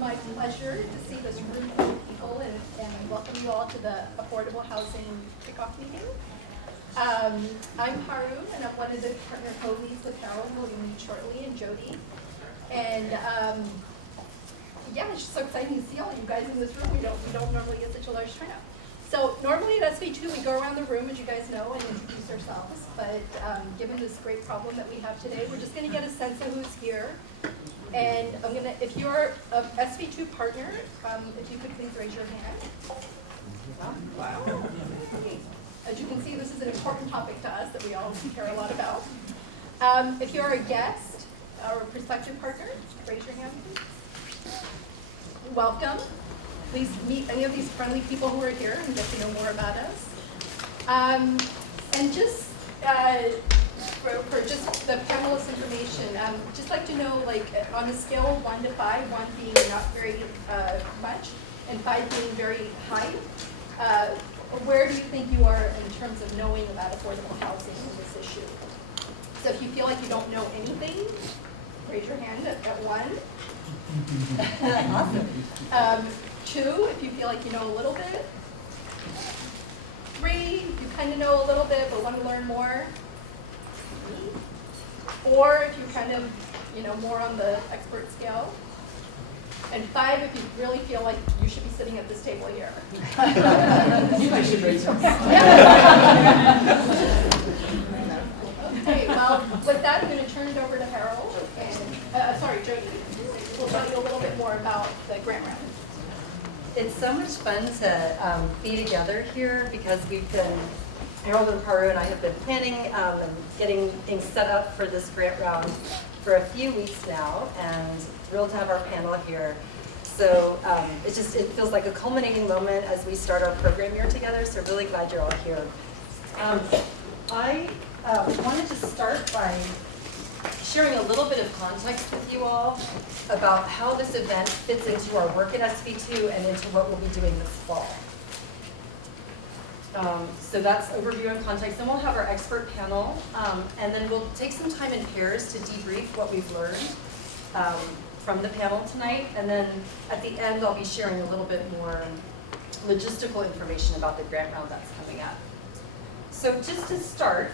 my pleasure to see this room full of people and welcome you all to the Affordable Housing Kickoff meeting. I'm Haru, and I'm one of the partner co-leads with Carol, who we'll meet shortly, and Jody. And yeah, it's just so exciting to see all you guys in this room. We don't normally get such a large turnout. So normally at SV2 we go around the room, as you guys know, and introduce ourselves. But given this great problem that we have today, we're just going to get a sense of who's here. And I'm gonna, if you're a SV2 partner, if you could please raise your hand. Wow. As you can see, this is an important topic to us that we all care a lot about. If you're a guest or a prospective partner, raise your hand, please. Welcome. Please meet any of these friendly people who are here and get to know more about us. And just for just the panelist information, just like to know, like on a scale of 1 to 5, 1 being not very much, and 5 being very high, where do you think you are in terms of knowing about affordable housing and this issue? So if you feel like you don't know anything, raise your hand at 1. Awesome. 2, if you feel like you know a little bit. 3, you kind of know a little bit but want to learn more. 4, if you kind of, more on the expert scale. And 5, if you really feel like you should be sitting at this table here. You guys should raise your hand. Okay, well, with that, I'm going to turn it over to Harold and, Jody. We'll tell you a little bit more about the grant round. It's so much fun to be together here because Harold and Haru and I have been planning and getting things set up for this grant round for a few weeks now, and thrilled to have our panel here. So it feels like a culminating moment as we start our program year together, so really glad you're all here. I wanted to start by sharing a little bit of context with you all about how this event fits into our work at SV2 and into what we'll be doing this fall. So that's overview and context. Then we'll have our expert panel, and then we'll take some time in pairs to debrief what we've learned from the panel tonight. And then at the end, I'll be sharing a little bit more logistical information about the grant round that's coming up. So just to start,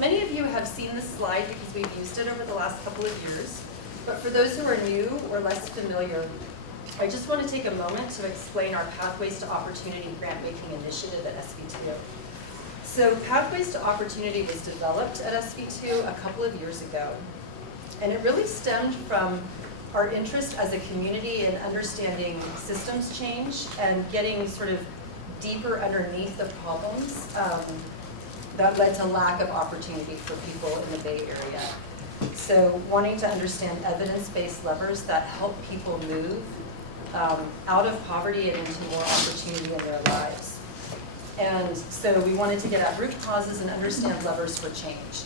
many of you have seen this slide because we've used it over the last couple of years. But for those who are new or less familiar, I just want to take a moment to explain our Pathways to Opportunity grant-making initiative at SV2. So Pathways to Opportunity was developed at SV2 a couple of years ago. And it really stemmed from our interest as a community in understanding systems change and getting sort of deeper underneath the problems that led to lack of opportunity for people in the Bay Area. So wanting to understand evidence-based levers that help people move out of poverty and into more opportunity in their lives. And so we wanted to get at root causes and understand levers for change.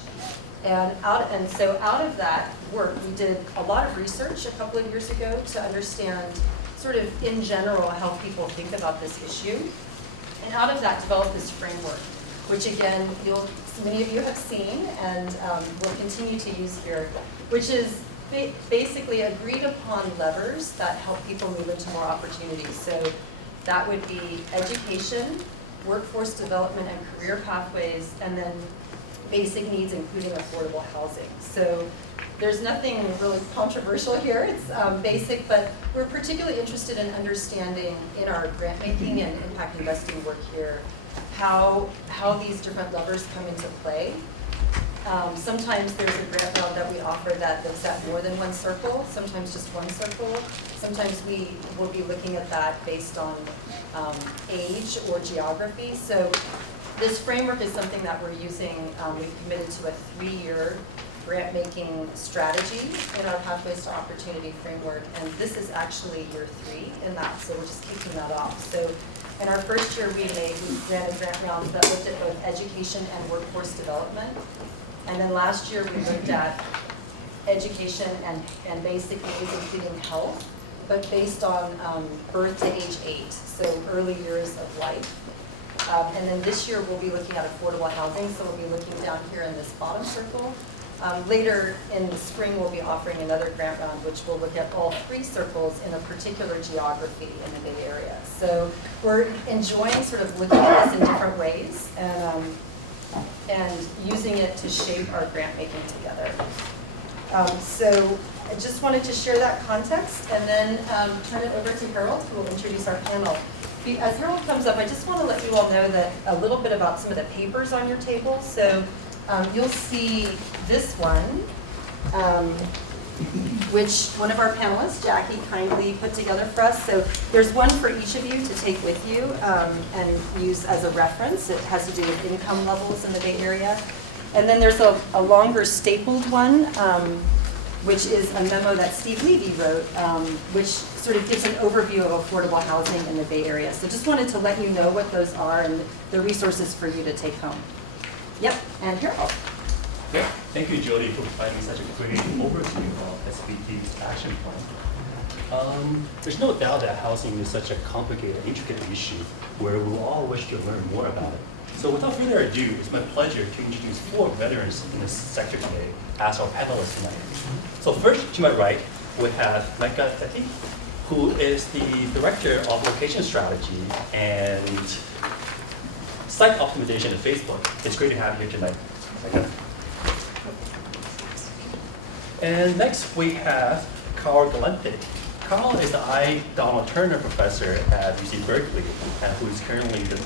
And so out of that work, we did a lot of research a couple of years ago to understand sort of in general how people think about this issue. And out of that developed this framework, which again, many of you have seen and will continue to use here, which is basically agreed upon levers that help people move into more opportunities. So that would be education, workforce development and career pathways, and then basic needs including affordable housing. So there's nothing really controversial here. It's basic, but we're particularly interested in understanding in our grant making and impact investing work here how these different levers come into play. Sometimes there's a grant round that we offer that looks at more than one circle, sometimes just one circle. Sometimes we will be looking at that based on age or geography. So this framework is something that we're using. We've committed to a 3-year grant-making strategy in our Pathways to Opportunity framework, and this is actually year 3 in that, so we're just kicking that off. So in our first year we ran a grant round that looked at both education and workforce development. And then last year we looked at education and basic needs, including health, but based on birth to age 8, so early years of life. And then this year we'll be looking at affordable housing, so we'll be looking down here in this bottom circle Later in the spring, we'll be offering another grant round, which will look at all 3 circles in a particular geography in the Bay Area. So we're enjoying sort of looking at this in different ways and using it to shape our grant making together. So I just wanted to share that context and then turn it over to Harold, who will introduce our panel. As Harold comes up, I just want to let you all know that a little bit about some of the papers on your table. So you'll see this one, which one of our panelists, Jackie, kindly put together for us. So there's one for each of you to take with you and use as a reference. It has to do with income levels in the Bay Area. And then there's a longer stapled one, which is a memo that Steve Levy wrote, which sort of gives an overview of affordable housing in the Bay Area. So just wanted to let you know what those are and the resources for you to take home. Yep, and Harold. Great. Thank you, Jody, for providing such a great overview of SBT's action plan. There's no doubt that housing is such a complicated, intricate issue where we all wish to learn more about it. So without further ado, it's my pleasure to introduce 4 veterans in this sector today as our panelists tonight. So first, to my right, we have Mecca Teti, who is the Director of Location Strategy and Site Optimization at Facebook. It's great to have you here tonight, Mecca. And next, we have Carl Galante. Carl is the I. Donald Turner Professor at UC Berkeley, who is currently the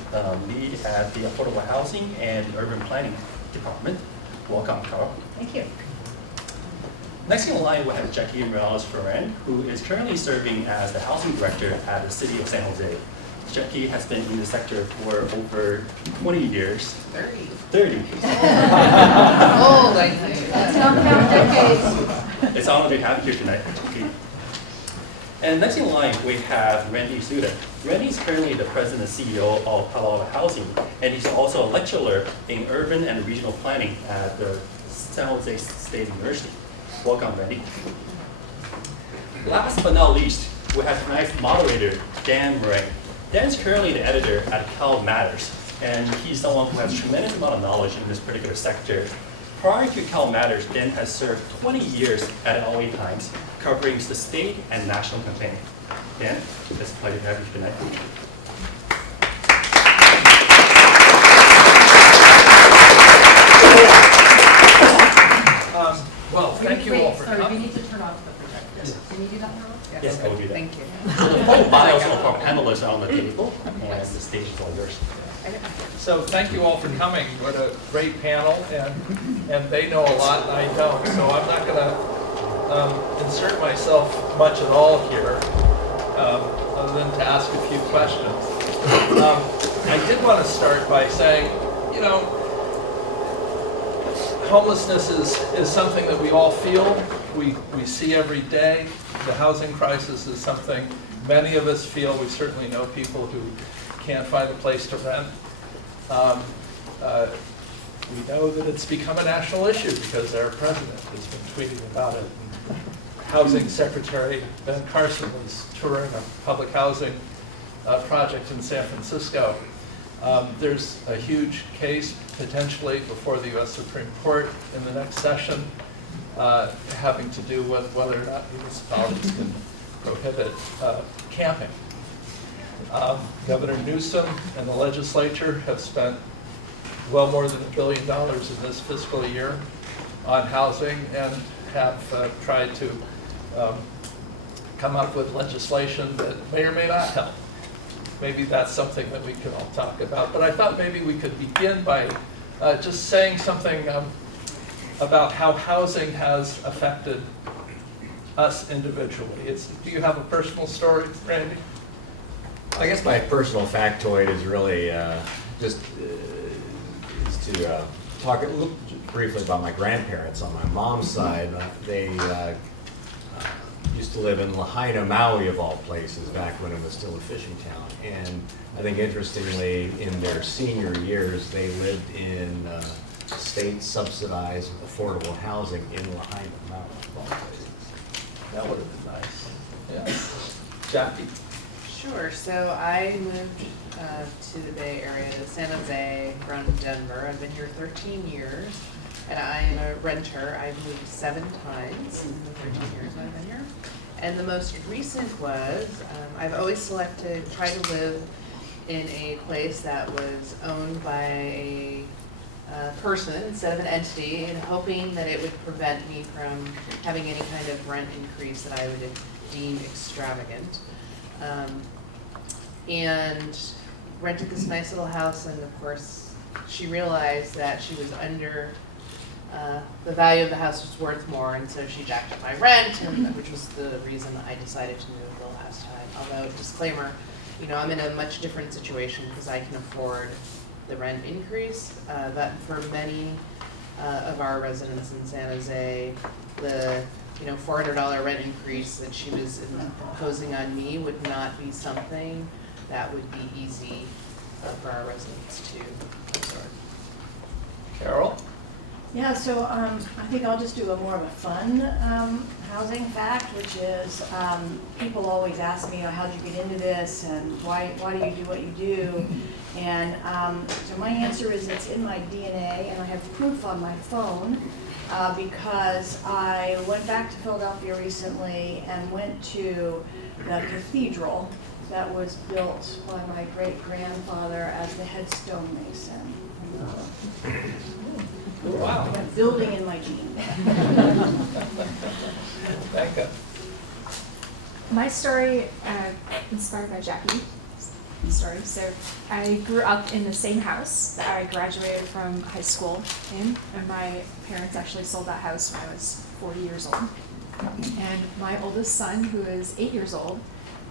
lead at the Affordable Housing and Urban Planning Department. Welcome, Carl. Thank you. Next in line, we have Jackie Morales-Ferran, who is currently serving as the Housing Director at the City of San Jose. Jackie has been in the sector for over 20 years. 30. Old, I think. Let's not count decades. It's an honor to have you here tonight, Jackie. And next in line, we have Randy Suda. Randy is currently the President and CEO of Palo Alto Housing, and he's also a lecturer in urban and regional planning at the San Jose State University. Welcome, Randy. Last but not least, we have tonight's moderator, Dan Murray. Dan's currently the editor at Cal Matters, and he's someone who has a tremendous amount of knowledge in this particular sector. Prior to Cal Matters, Dan has served 20 years at LA Times, covering the state and national campaign. Dan, it's a pleasure to have you tonight. Well, thank you all for Sorry, we coming. need to turn off the projector. Can you do that, Harold? Yes, I will do that. Thank you. So the full bios of our panelists are on the table, and the stage is all yours. So thank you all for coming. What a great panel, and they know a lot and I don't. So I'm not going to insert myself much at all here, other than to ask a few questions. I did want to start by saying, you know, homelessness is something that we all feel, we see every day. The housing crisis is something many of us feel. We certainly know people who can't find a place to rent. We know that it's become a national issue because our president has been tweeting about it. And Housing Secretary Ben Carson was touring a public housing project in San Francisco. There's a huge case potentially before the U.S. Supreme Court in the next session having to do with whether or not municipalities can prohibit camping. Governor Newsom and the legislature have spent well more than $1 billion in this fiscal year on housing and have tried to come up with legislation that may or may not help. Maybe that's something that we can all talk about. But I thought maybe we could begin by just saying something about how housing has affected us individually. Do you have a personal story, Randy? I guess my personal factoid is really just is to talk a little briefly about my grandparents on my mom's side. They used to live in Lahaina, Maui, of all places, back when it was still a fishing town. And I think interestingly, in their senior years, they lived in state-subsidized affordable housing in Lahaina, Maui, of all places. That would have been nice. Yeah. Jackie? Sure. So I moved to the Bay Area, to San Jose from Denver. I've been here 13 years. and I am a renter. I've moved 7 times in the 13 years I've been here. And the most recent was, I've always tried to live in a place that was owned by a person instead of an entity, and hoping that it would prevent me from having any kind of rent increase that I would deem extravagant. And rented this nice little house, and of course she realized that she was under, the value of the house was worth more, and so she jacked up my rent, and, which was the reason I decided to move the last time. Although, disclaimer, you know, I'm in a much different situation because I can afford the rent increase, but for many of our residents in San Jose, the $400 rent increase that she was imposing on me would not be something that would be easy for our residents to absorb. Carol? Yeah, so I think I'll just do a more of a fun housing fact, which is people always ask me, how'd you get into this, and why do you do what you do? And so my answer is it's in my DNA, and I have proof on my phone because I went back to Philadelphia recently and went to the cathedral that was built by my great-grandfather as the headstone mason. Wow. A building in my gene. Becca? My story, inspired by Jackie's story. So I grew up in the same house that I graduated from high school in, and my parents actually sold that house when I was 40 years old. And my oldest son, who is 8 years old,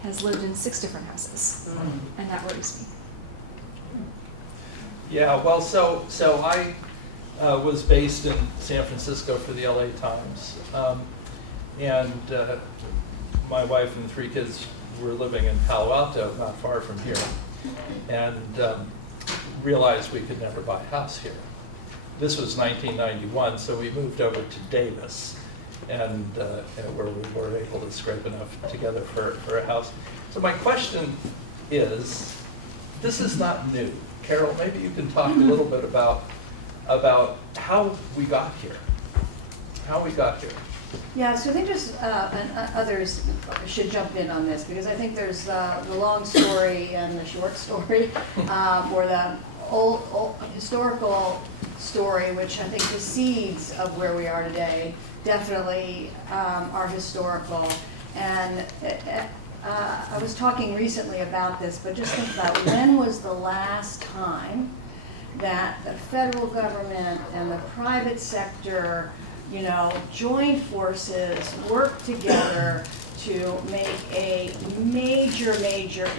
has lived in 6 different houses, and that worries me. Yeah, well, so I was based in San Francisco for the LA Times, and my wife and 3 kids were living in Palo Alto, not far from here, and realized we could never buy a house here. This was 1991, so we moved over to Davis, and where we were able to scrape enough together for a house. So my question is, this is not new. Carol, maybe you can talk a little bit about how we got here. How we got here. Yeah, so I think just, and others should jump in on this, because I think there's the long story and the short story, or the old historical story, which I think the seeds of where we are today definitely are historical. And I was talking recently about this, but just think about when was the last time that the federal government and the private sector, joined forces, worked together to make a major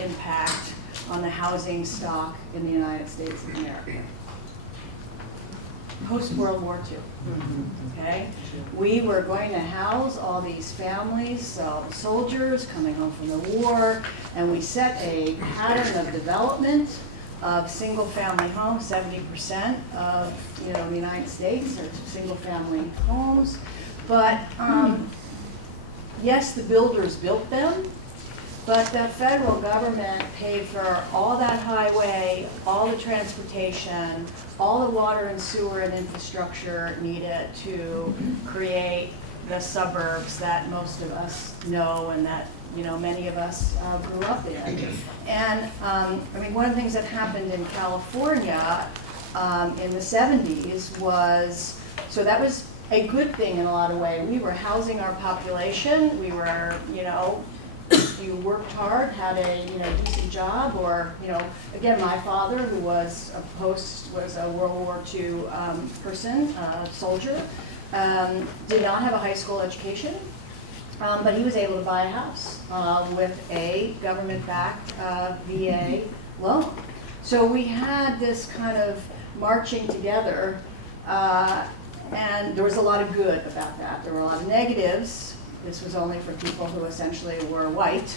impact on the housing stock in the United States of America. Post-World War II, okay? We were going to house all these families, so soldiers coming home from the war, and we set a pattern of development of single-family homes. 70% of the United States are single-family homes. But yes, the builders built them, but the federal government paid for all that highway, all the transportation, all the water and sewer and infrastructure needed to create the suburbs that most of us know and that many of us grew up in. And one of the things that happened in California in the 70s was, so that was a good thing in a lot of ways. We were housing our population. We were, if you worked hard, had a decent job, or again, my father, who was a World War II person, soldier, did not have a high school education. But he was able to buy a house with a government-backed VA loan. So we had this kind of marching together, and there was a lot of good about that. There were a lot of negatives. This was only for people who essentially were white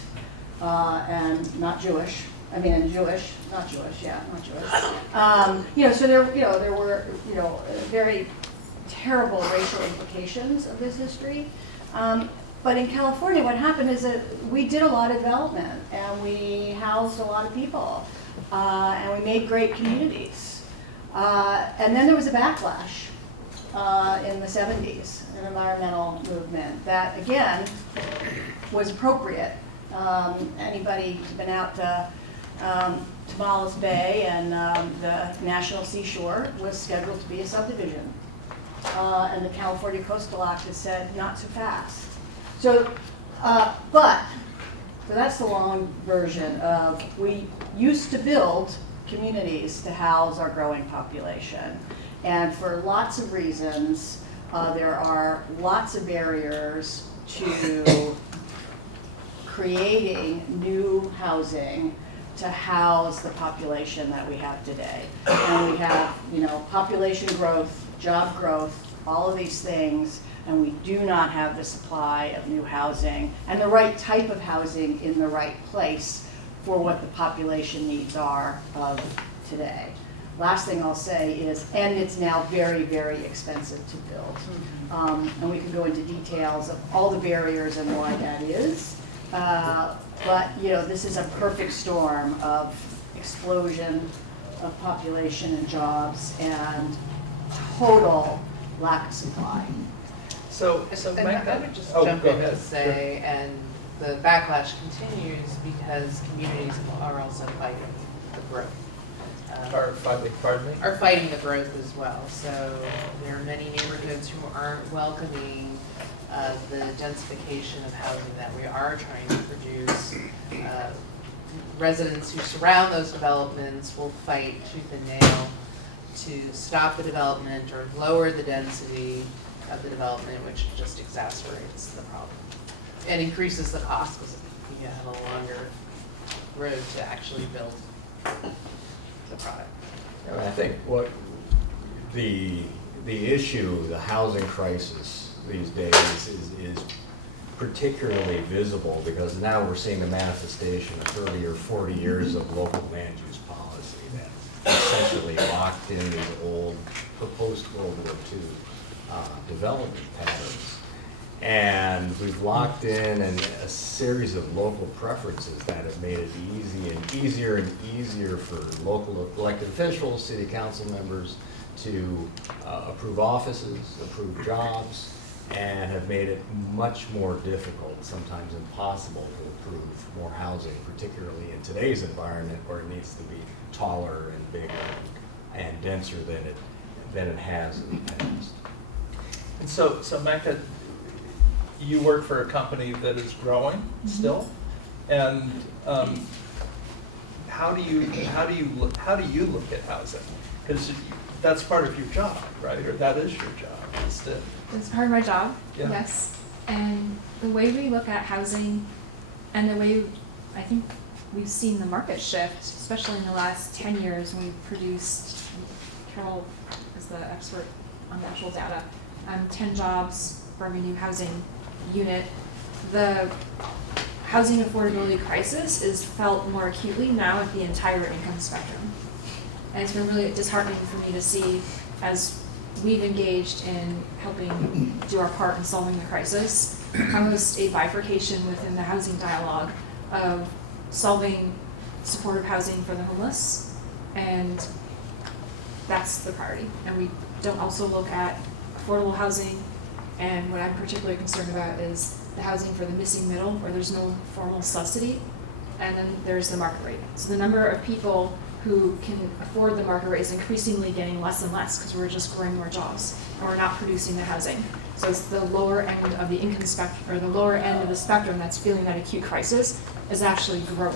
and not Jewish. Jewish, not Jewish, yeah, not Jewish. So there were very terrible racial implications of this history. But in California, what happened is that we did a lot of development, and we housed a lot of people, and we made great communities. And then there was a backlash in the 70s, an environmental movement that, again, was appropriate. Anybody who's been out to Tomales Bay and the National Seashore was scheduled to be a subdivision. And the California Coastal Act has said, not so fast. So, so that's the long version of, we used to build communities to house our growing population. And for lots of reasons, there are lots of barriers to creating new housing to house the population that we have today. And we have, population growth, job growth, all of these things, and we do not have the supply of new housing and the right type of housing in the right place for what the population needs are of today. Last thing I'll say is, and it's now very, very expensive to build. And we can go into details of all the barriers and why that is. But this is a perfect storm of explosion of population and jobs and total lack of supply. So And Mike, I would just oh, jump go in ahead. to say, and the backlash continues because communities are also fighting the growth. Are fighting the growth as well. So there are many neighborhoods who aren't welcoming the densification of housing that we are trying to produce. Residents who surround those developments will fight tooth and nail to stop the development or lower the density of the development, which just exacerbates the problem and increases the cost because you have a longer road to actually build the product. I think what the issue, the housing crisis these days is particularly visible because now we're seeing the manifestation of 30 or 40 years of local land use policy that essentially locked in these old post-World War II development patterns. And we've locked in a series of local preferences that have made it easier and easier for local elected officials, city council members to approve offices, approve jobs, and have made it much more difficult, sometimes impossible, to approve more housing, particularly in today's environment where it needs to be taller and bigger and denser than it has in the past. And so Mecca, you work for a company that is growing still, and how do you look at housing? Because that's part of your job, right? Or that is your job. It's part of my job, Yeah. yes. And the way we look at housing and the way I think we've seen the market shift, especially in the last 10 years when we've produced, Carol is the expert on the actual data, 10 jobs for every new housing unit. The housing affordability crisis is felt more acutely now at the entire income spectrum. And it's been really disheartening for me to see as we've engaged in helping do our part in solving the crisis, almost a bifurcation within the housing dialogue of solving supportive housing for the homeless, and that's the priority. And we don't also look at affordable housing, and what I'm particularly concerned about is the housing for the missing middle, where there's no formal subsidy, and then there's the market rate. So the number of people who can afford the market rate is increasingly getting less and less because we're just growing more jobs and we're not producing the housing. So it's the lower end of the income spectrum, or the lower end of the spectrum that's feeling that acute crisis is actually growing.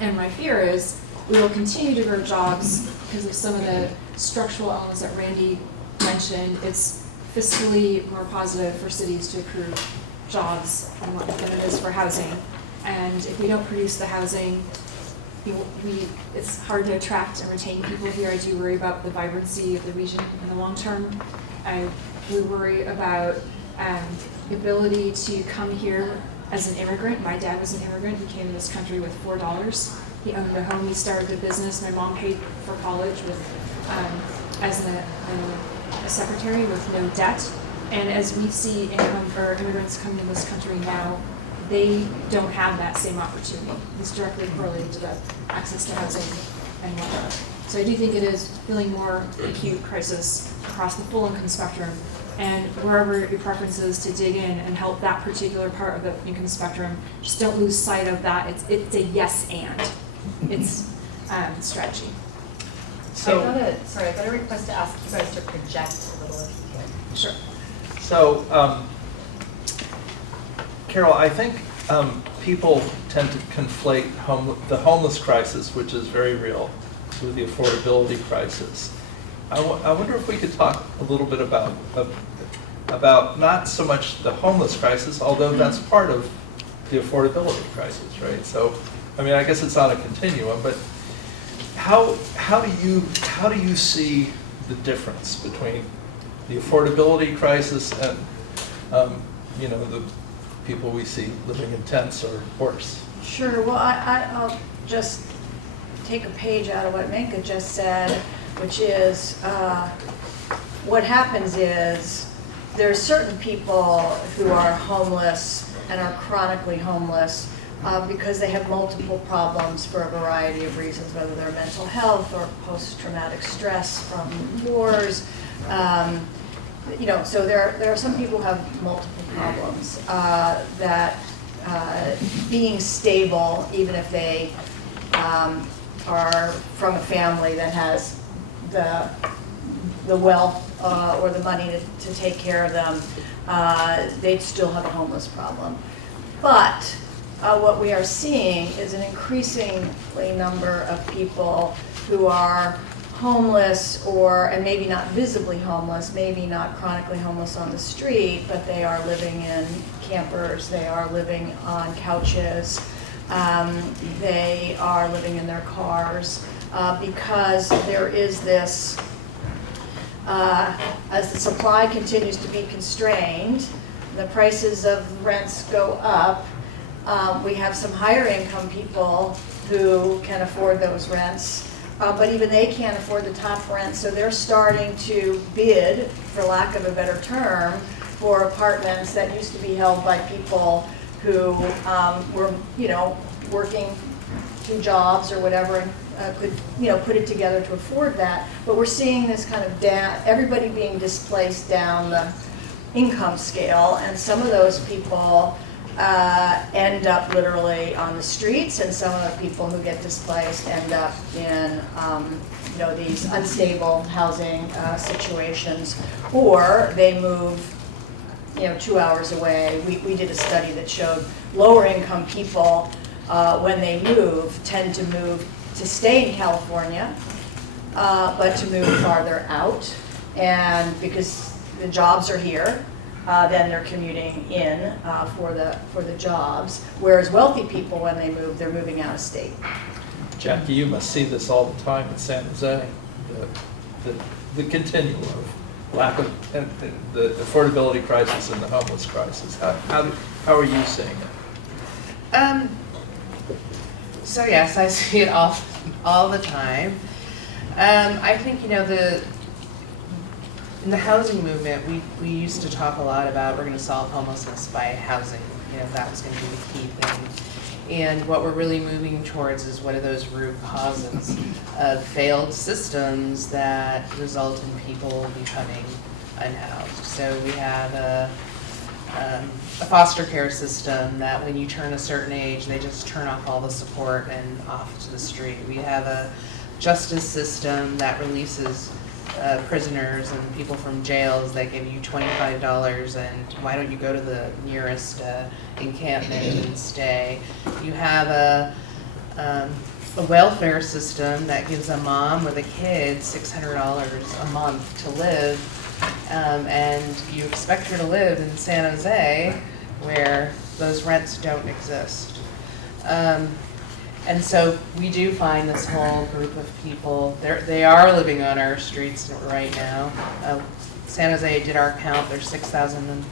And my fear is we will continue to grow jobs because of some of the structural elements that Randy mentioned. It's fiscally more positive for cities to approve jobs than it is for housing. And if we don't produce the housing, it's hard to attract and retain people here. I do worry about the vibrancy of the region in the long term. I would worry about the ability to come here as an immigrant. My dad was an immigrant. He came to this country with $4. He owned a home. He started a business. My mom paid for college with as a secretary with no debt. And as we see immigrants come to this country now, they don't have that same opportunity. It's directly correlated to the access to housing and whatnot. So I do think it is really more acute crisis across the full income spectrum. And wherever your preference is to dig in and help that particular part of the income spectrum, just don't lose sight of that. It's a yes and. It's strategy. So, I got a request to ask you guys to project a little if you can. Sure. so Carol, I think people tend to conflate the homeless crisis, which is very real, with the affordability crisis. I wonder if we could talk a little bit about not so much the homeless crisis, although that's part of the affordability crisis, right? So, I mean, I guess it's on a continuum, but how do you see the difference between the affordability crisis and the people we see living in tents or worse? Sure, well, I'll just take a page out of what Minka just said, which is what happens is there's certain people who are homeless and are chronically homeless because they have multiple problems for a variety of reasons, whether they're mental health or post-traumatic stress from wars. So there are some people who have multiple problems that being stable, even if they are from a family that has the wealth or the money to take care of them, they'd still have a homeless problem. But what we are seeing is an increasingly number of people who are homeless and maybe not visibly homeless, maybe not chronically homeless on the street, but they are living in campers, they are living on couches, they are living in their cars, because there is this, as the supply continues to be constrained, the prices of rents go up. We have some higher income people who can afford those rents, but even they can't afford the top rent, so they're starting to bid, for lack of a better term, for apartments that used to be held by people who were, working 2 jobs or whatever, and could, put it together to afford that. But we're seeing this kind of everybody being displaced down the income scale, and some of those people end up literally on the streets, and some of the people who get displaced end up in these unstable housing situations, or they move 2 hours away. We did a study that showed lower income people when they move tend to stay in California, but to move farther out, and because the jobs are here, then they're commuting in for the jobs. Whereas wealthy people, when they move, they're moving out of state. Jackie, you must see this all the time in San Jose, the continuum of lack of the affordability crisis and the homeless crisis. How are you seeing it? So yes, I see it all the time. I think in the housing movement, we used to talk a lot about we're going to solve homelessness by housing. That was going to be the key thing. And what we're really moving towards is what are those root causes of failed systems that result in people becoming unhoused. So we have a foster care system that when you turn a certain age, they just turn off all the support and off to the street. We have a justice system that releases prisoners and people from jails that give you $25 and why don't you go to the nearest encampment and stay. You have a welfare system that gives a mom with a kid $600 a month to live, and you expect her to live in San Jose where those rents don't exist. And so we do find this whole group of people, they are living on our streets right now. San Jose did our count, there's 6,000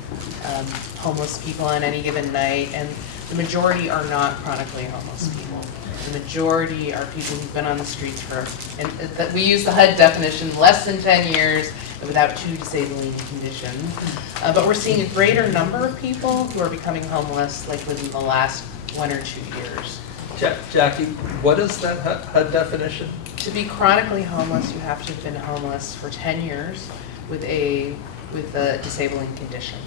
homeless people on any given night, and the majority are not chronically homeless people. The majority are people who've been on the streets and we use the HUD definition, less than 10 years without 2 disabling conditions. But we're seeing a greater number of people who are becoming homeless like within the last 1 or 2 years. Jackie, what is that HUD definition? To be chronically homeless, you have to have been homeless for 10 years with a disabling condition.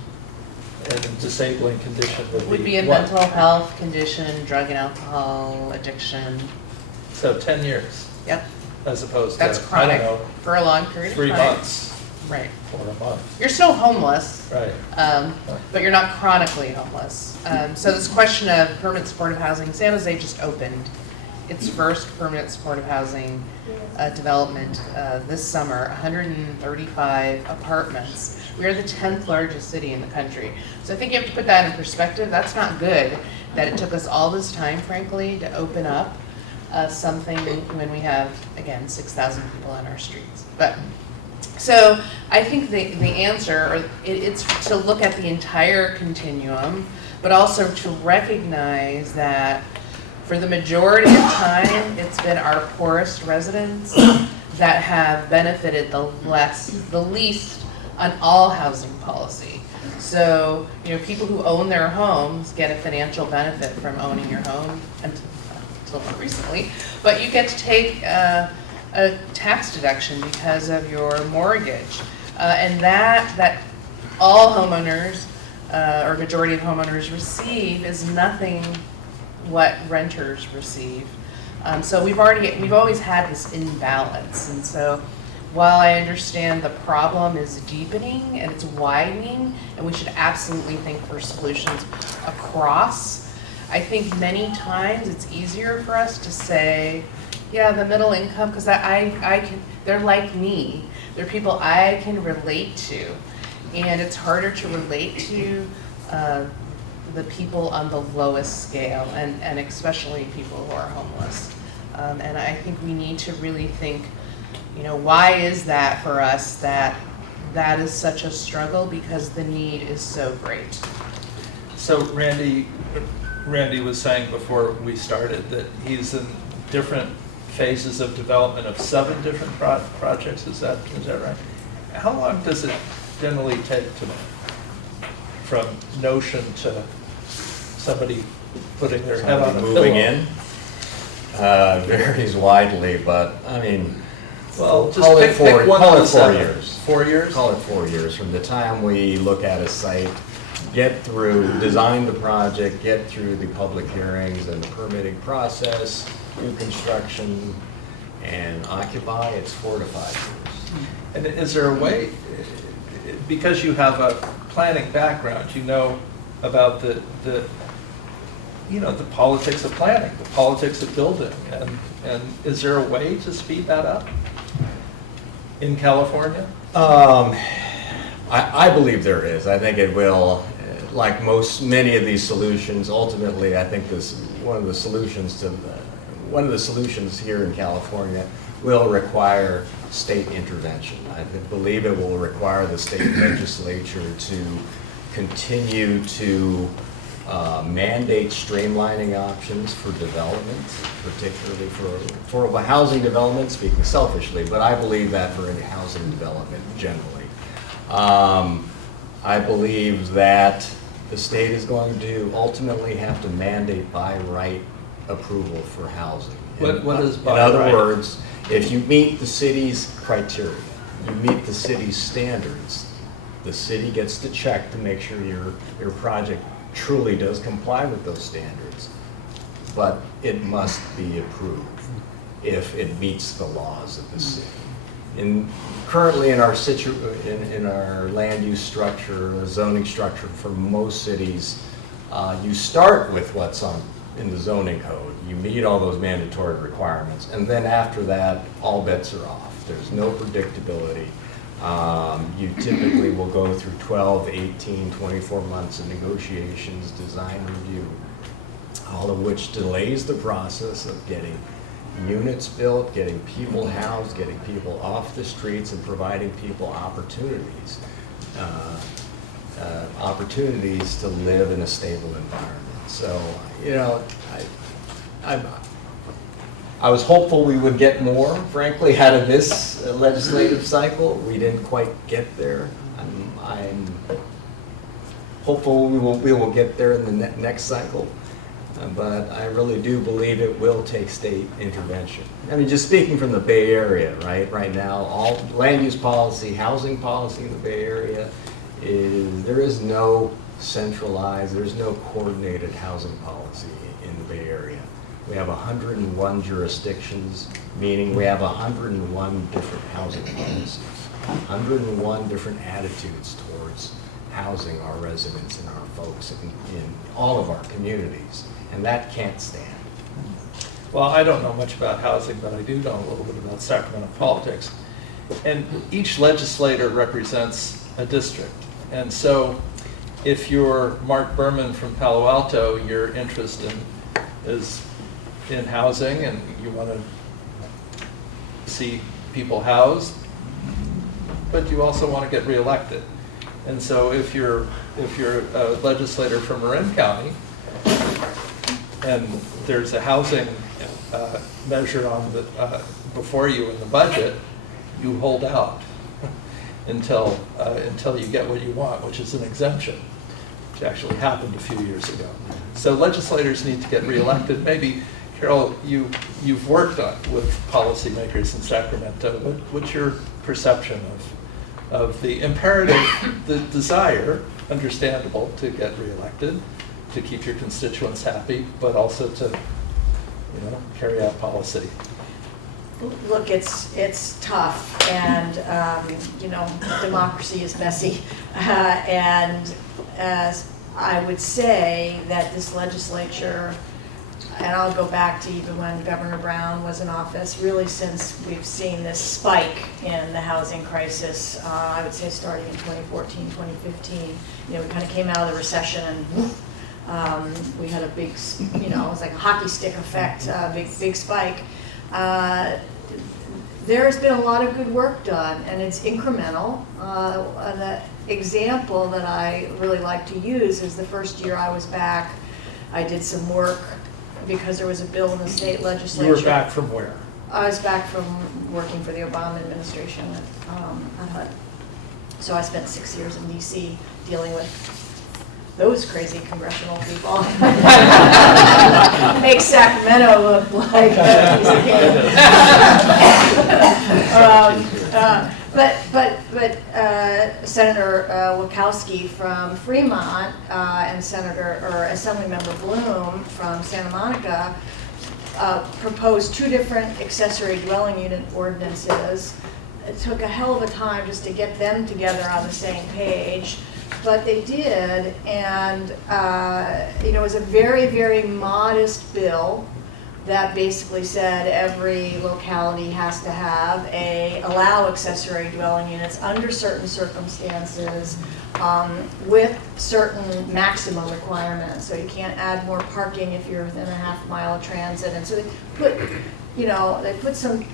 And disabling condition Would be a what? mental health condition, drug and alcohol addiction. So 10 years, Yep, as opposed to, that's I don't chronic know, for a long period of 3 time. months Right. or a month, You're still homeless, right? but you're not chronically homeless. So this question of permanent supportive housing, San Jose just opened its first permanent supportive housing development this summer, 135 apartments. We are the 10th largest city in the country. So I think you have to put that in perspective. That's not good that it took us all this time, frankly, to open up something when we have, again, 6,000 people on our streets. But so I think the answer, or it's to look at the entire continuum, but also to recognize that for the majority of time, it's been our poorest residents that have benefited the least on all housing policy. So, you know, people who own their homes get a financial benefit from owning your home until more recently, but you get to take a tax deduction because of your mortgage, and that all homeowners or majority of homeowners receive is nothing what renters receive. So we've always had this imbalance, and so while I understand the problem is deepening and it's widening, and we should absolutely think for solutions across, I think many times it's easier for us to say, yeah, the middle income, because they're like me. They're people I can relate to. And it's harder to relate to the people on the lowest scale, and especially people who are homeless. And I think we need to really think, you know, why is that for us that is such a struggle, because the need is so great. So Randy was saying before we started that he's in different phases of development of 7 different projects. Is that right? How long does it generally take from notion to somebody putting their head on a pillow? Moving in varies widely, but I mean, well, just call it pick one call of it the 4 7. years. 4 years? Call it 4 years from the time we look at a site, get through, design the project, get through the public hearings and the permitting process, do construction, and occupy. It's 4 to 5 years. And is there a way, because you have a planning background, you know about the politics of planning, the politics of building, and is there a way to speed that up in California? I believe there is. I think it will, like many of these solutions, ultimately, I think one of the solutions here in California will require state intervention. I believe it will require the state legislature to continue to mandate streamlining options for development, particularly for housing development, speaking selfishly, but I believe that for any housing development generally. I believe that the state is going to ultimately have to mandate by right approval for housing. What is by right? In other words, if you meet the city's criteria, you meet the city's standards, the city gets to check to make sure your project truly does comply with those standards, but it must be approved if it meets the laws of the city. Currently in our land use structure, zoning structure for most cities, you start with what's in the zoning code. You meet all those mandatory requirements, and then after that, all bets are off. There's no predictability. You typically will go through 12, 18, 24 months of negotiations, design review, all of which delays the process of getting units built, getting people housed, getting people off the streets, and providing people opportunities to live in a stable environment. So, you know, I was hopeful we would get more, frankly, out of this legislative cycle. We didn't quite get there. I'm hopeful we will get there in the next cycle. but I really do believe it will take state intervention. I mean, just speaking from the Bay Area, right? Right now, all land use policy, housing policy in the Bay Area there is no centralized, there's no coordinated housing policy in the Bay Area. We have 101 jurisdictions, meaning we have 101 different housing policies, 101 different attitudes towards housing our residents and our folks in all of our communities, and that can't stand. Well, I don't know much about housing, but I do know a little bit about Sacramento politics. And each legislator represents a district. And so if you're Mark Berman from Palo Alto, your interest is in housing and you want to see people housed, but you also want to get reelected. And so if you're a legislator from Marin County and there's a housing measure on the before you in the budget, you hold out until you get what you want, which is an exemption, which actually happened a few years ago. So legislators need to get reelected. Maybe, Carol, you've worked with policymakers in Sacramento. What's your perception of the imperative, the desire, understandable, to get reelected, to keep your constituents happy, but also to, carry out policy? Look, it's tough, and democracy is messy, and as I would say that this legislature, and I'll go back to even when Governor Brown was in office, really since we've seen this spike in the housing crisis, I would say starting in 2014, 2015, we kind of came out of the recession and woof, we had a big, it was like a hockey stick effect, big spike. There's been a lot of good work done, and it's incremental. The example that I really like to use is the first year I was back, I did some work because there was a bill in the state legislature. You were back from where? I was back from working for the Obama administration at HUD. So I spent 6 years in DC dealing with those crazy congressional people. Make Sacramento look like a piece of cake. But Senator Wachowski from Fremont and Assemblymember Bloom from Santa Monica proposed 2 different accessory dwelling unit ordinances. It took a hell of a time just to get them together on the same page. But they did, and it was a very, very modest bill that basically said every locality has to allow accessory dwelling units under certain circumstances with certain maximum requirements. So you can't add more parking if you're within a half mile of transit. And so they put some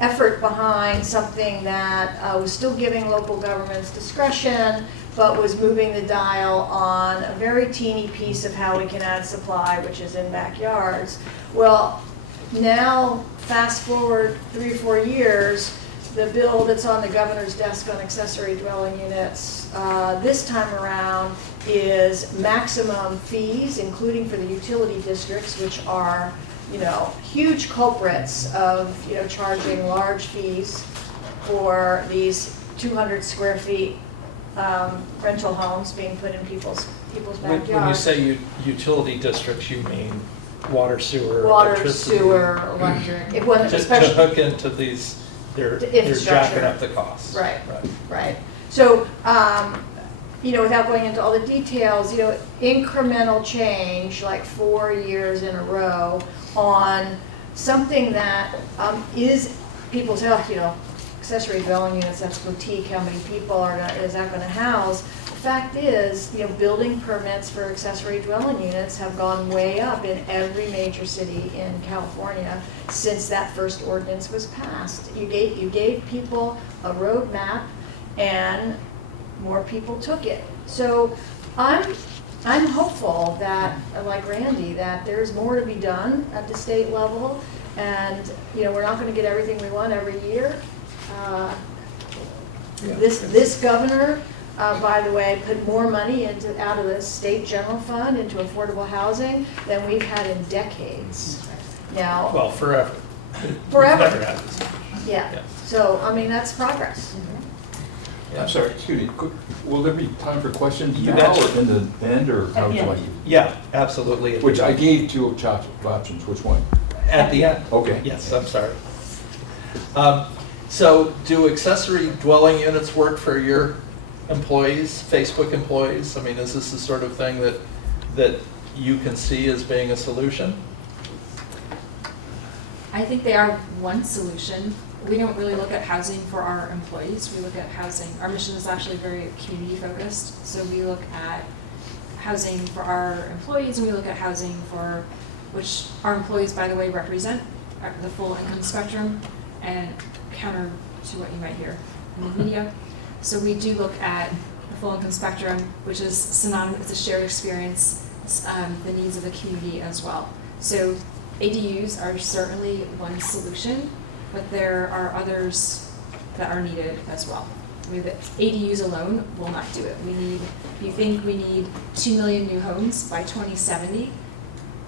effort behind something that was still giving local governments discretion, but was moving the dial on a very teeny piece of how we can add supply, which is in backyards. Well, now, fast forward 3 or 4 years, the bill that's on the governor's desk on accessory dwelling units this time around is maximum fees, including for the utility districts, which are huge culprits of, charging large fees for these 200 square feet rental homes being put in people's backyards. When you say utility districts, you mean water, sewer, Water, electricity? sewer, electric. It wasn't To especially hook into these, they're jacking up the costs. Right. So, without going into all the details, incremental change, like 4 years in a row, on something that people say, accessory dwelling units, that's boutique, how many people is that going to house? The fact is, building permits for accessory dwelling units have gone way up in every major city in California since that first ordinance was passed. You gave people a roadmap, and more people took it. So I'm hopeful that, like Randy, that there's more to be done at the state level, and we're not going to get everything we want every year. This governor by the way, put more money out of the state general fund into affordable housing than we've had in decades. Now, Well, forever. Forever. We've never had this. yeah, Yeah. so, I mean, that's progress. Yeah. I'm sorry, excuse me, will there be time for questions You now betcha. or in the end, or how would you like? Yeah, absolutely. Which I gave two options, which one? At the end. Okay. Yes, I'm sorry. So do accessory dwelling units work for your employees, Facebook employees? I mean, is this the sort of thing that you can see as being a solution? I think they are one solution. We don't really look at housing for our employees. We look at housing. Our mission is actually very community focused. So we look at housing for our employees, and we look at housing for, which our employees, by the way, represent the full income spectrum, and counter to what you might hear in the media. So we do look at the full income spectrum, which is synonymous, it's a shared experience, the needs of the community as well. So ADUs are certainly one solution, but there are others that are needed as well. I mean, the ADUs alone will not do it. If you think we need 2 million new homes by 2070,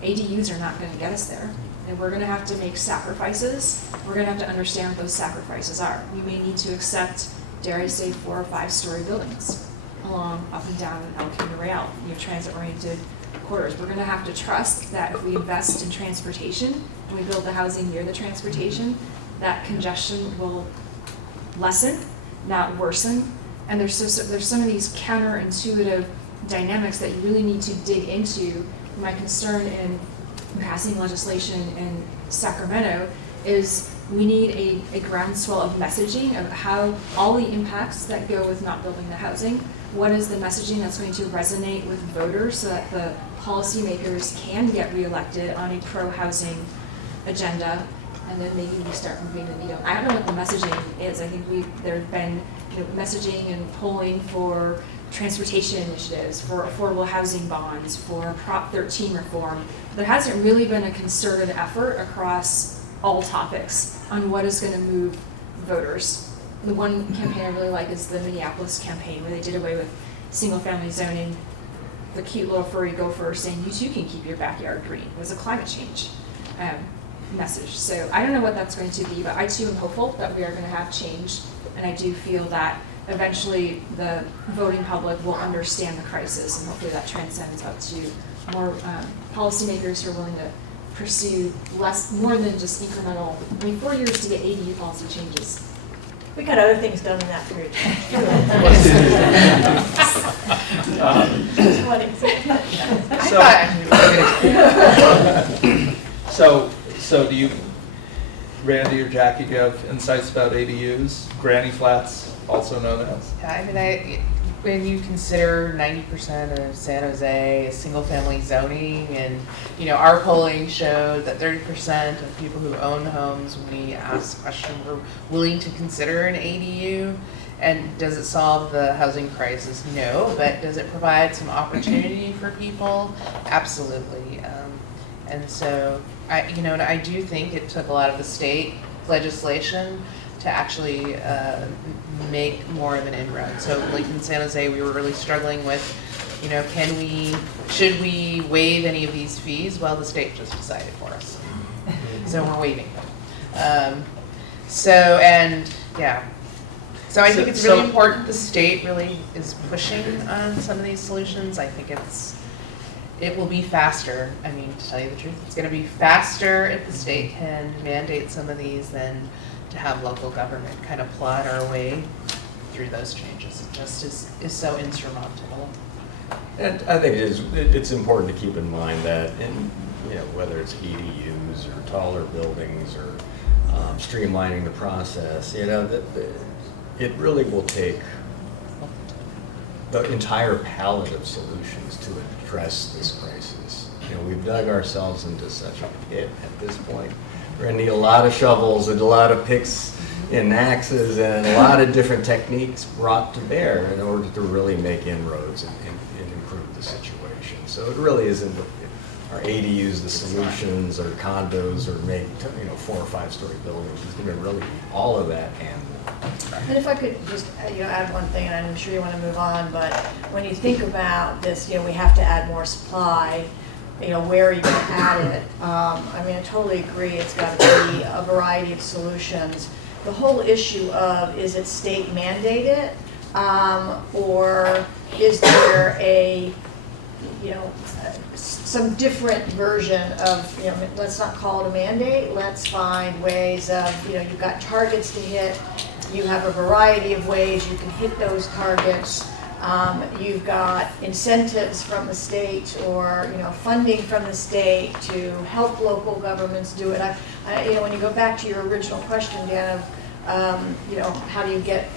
ADUs are not going to get us there. And we're going to have to make sacrifices. We're going to have to understand what those sacrifices are. We may need to accept, dare I say, 4 or 5-story buildings along up and down El Camino Real, transit-oriented corridors. We're going to have to trust that if we invest in transportation and we build the housing near the transportation, that congestion will lessen, not worsen. And there's some of these counterintuitive dynamics that you really need to dig into. My concern in passing legislation in Sacramento is we need a groundswell of messaging of how all the impacts that go with not building the housing. What is the messaging that's going to resonate with voters so that the policymakers can get reelected on a pro-housing agenda, and then maybe we start moving the needle. I don't know what the messaging is. I think there have been messaging and polling for transportation initiatives, for affordable housing bonds, for Prop 13 reform. There hasn't really been a concerted effort across all topics on what is going to move voters. The one campaign I really like is the Minneapolis campaign, where they did away with single-family zoning. The cute little furry gopher saying, you too can keep your backyard green. It was a climate change message. So I don't know what that's going to be, but I too am hopeful that we are going to have change. And I do feel that eventually the voting public will understand the crisis, and hopefully that transcends up to more policymakers who are willing to pursue more than just incremental. 4 years to get ADU policy changes. We got other things done in that period. So do you, Randy or Jackie, do you have insights about ADUs, granny flats, also known as? Yeah, I mean, when you consider 90% of San Jose is single-family zoning, and our polling showed that 30% of people who own homes, when we asked the question, were willing to consider an ADU. And does it solve the housing crisis? No, but does it provide some opportunity for people? Absolutely. And so I do think it took a lot of the state legislation to actually make more of an inroad. So like in San Jose, we were really struggling with, should we waive any of these fees? Well, the state just decided for us. So we're waiving them. So I think it's really important the state really is pushing on some of these solutions. I think it will be faster. I mean, to tell you the truth, it's going to be faster if the state can mandate some of these than to have local government kind of plod our way through those changes. It just is so insurmountable. And I think it's important to keep in mind that whether it's EDUs or taller buildings or streamlining the process, it really will take the entire palette of solutions to address this crisis. We've dug ourselves into such a pit at this point. We're gonna need a lot of shovels and a lot of picks and axes and a lot of different techniques brought to bear in order to really make inroads and improve the situation. So it really isn't are ADUs the solutions, or condos, or maybe, 4 or 5 story buildings? It's gonna be really all of that and more. And if I could just, add one thing, and I'm sure you want to move on, but when you think about this, we have to add more supply, where are you going to add it? I mean, I totally agree, it's got to be a variety of solutions. The whole issue of, is it state mandated, or is there some different version of, let's not call it a mandate, let's find ways of, you've got targets to hit, you have a variety of ways you can hit those targets. You've got incentives from the state or, funding from the state to help local governments do it. When you go back to your original question, Dan, of, how do you get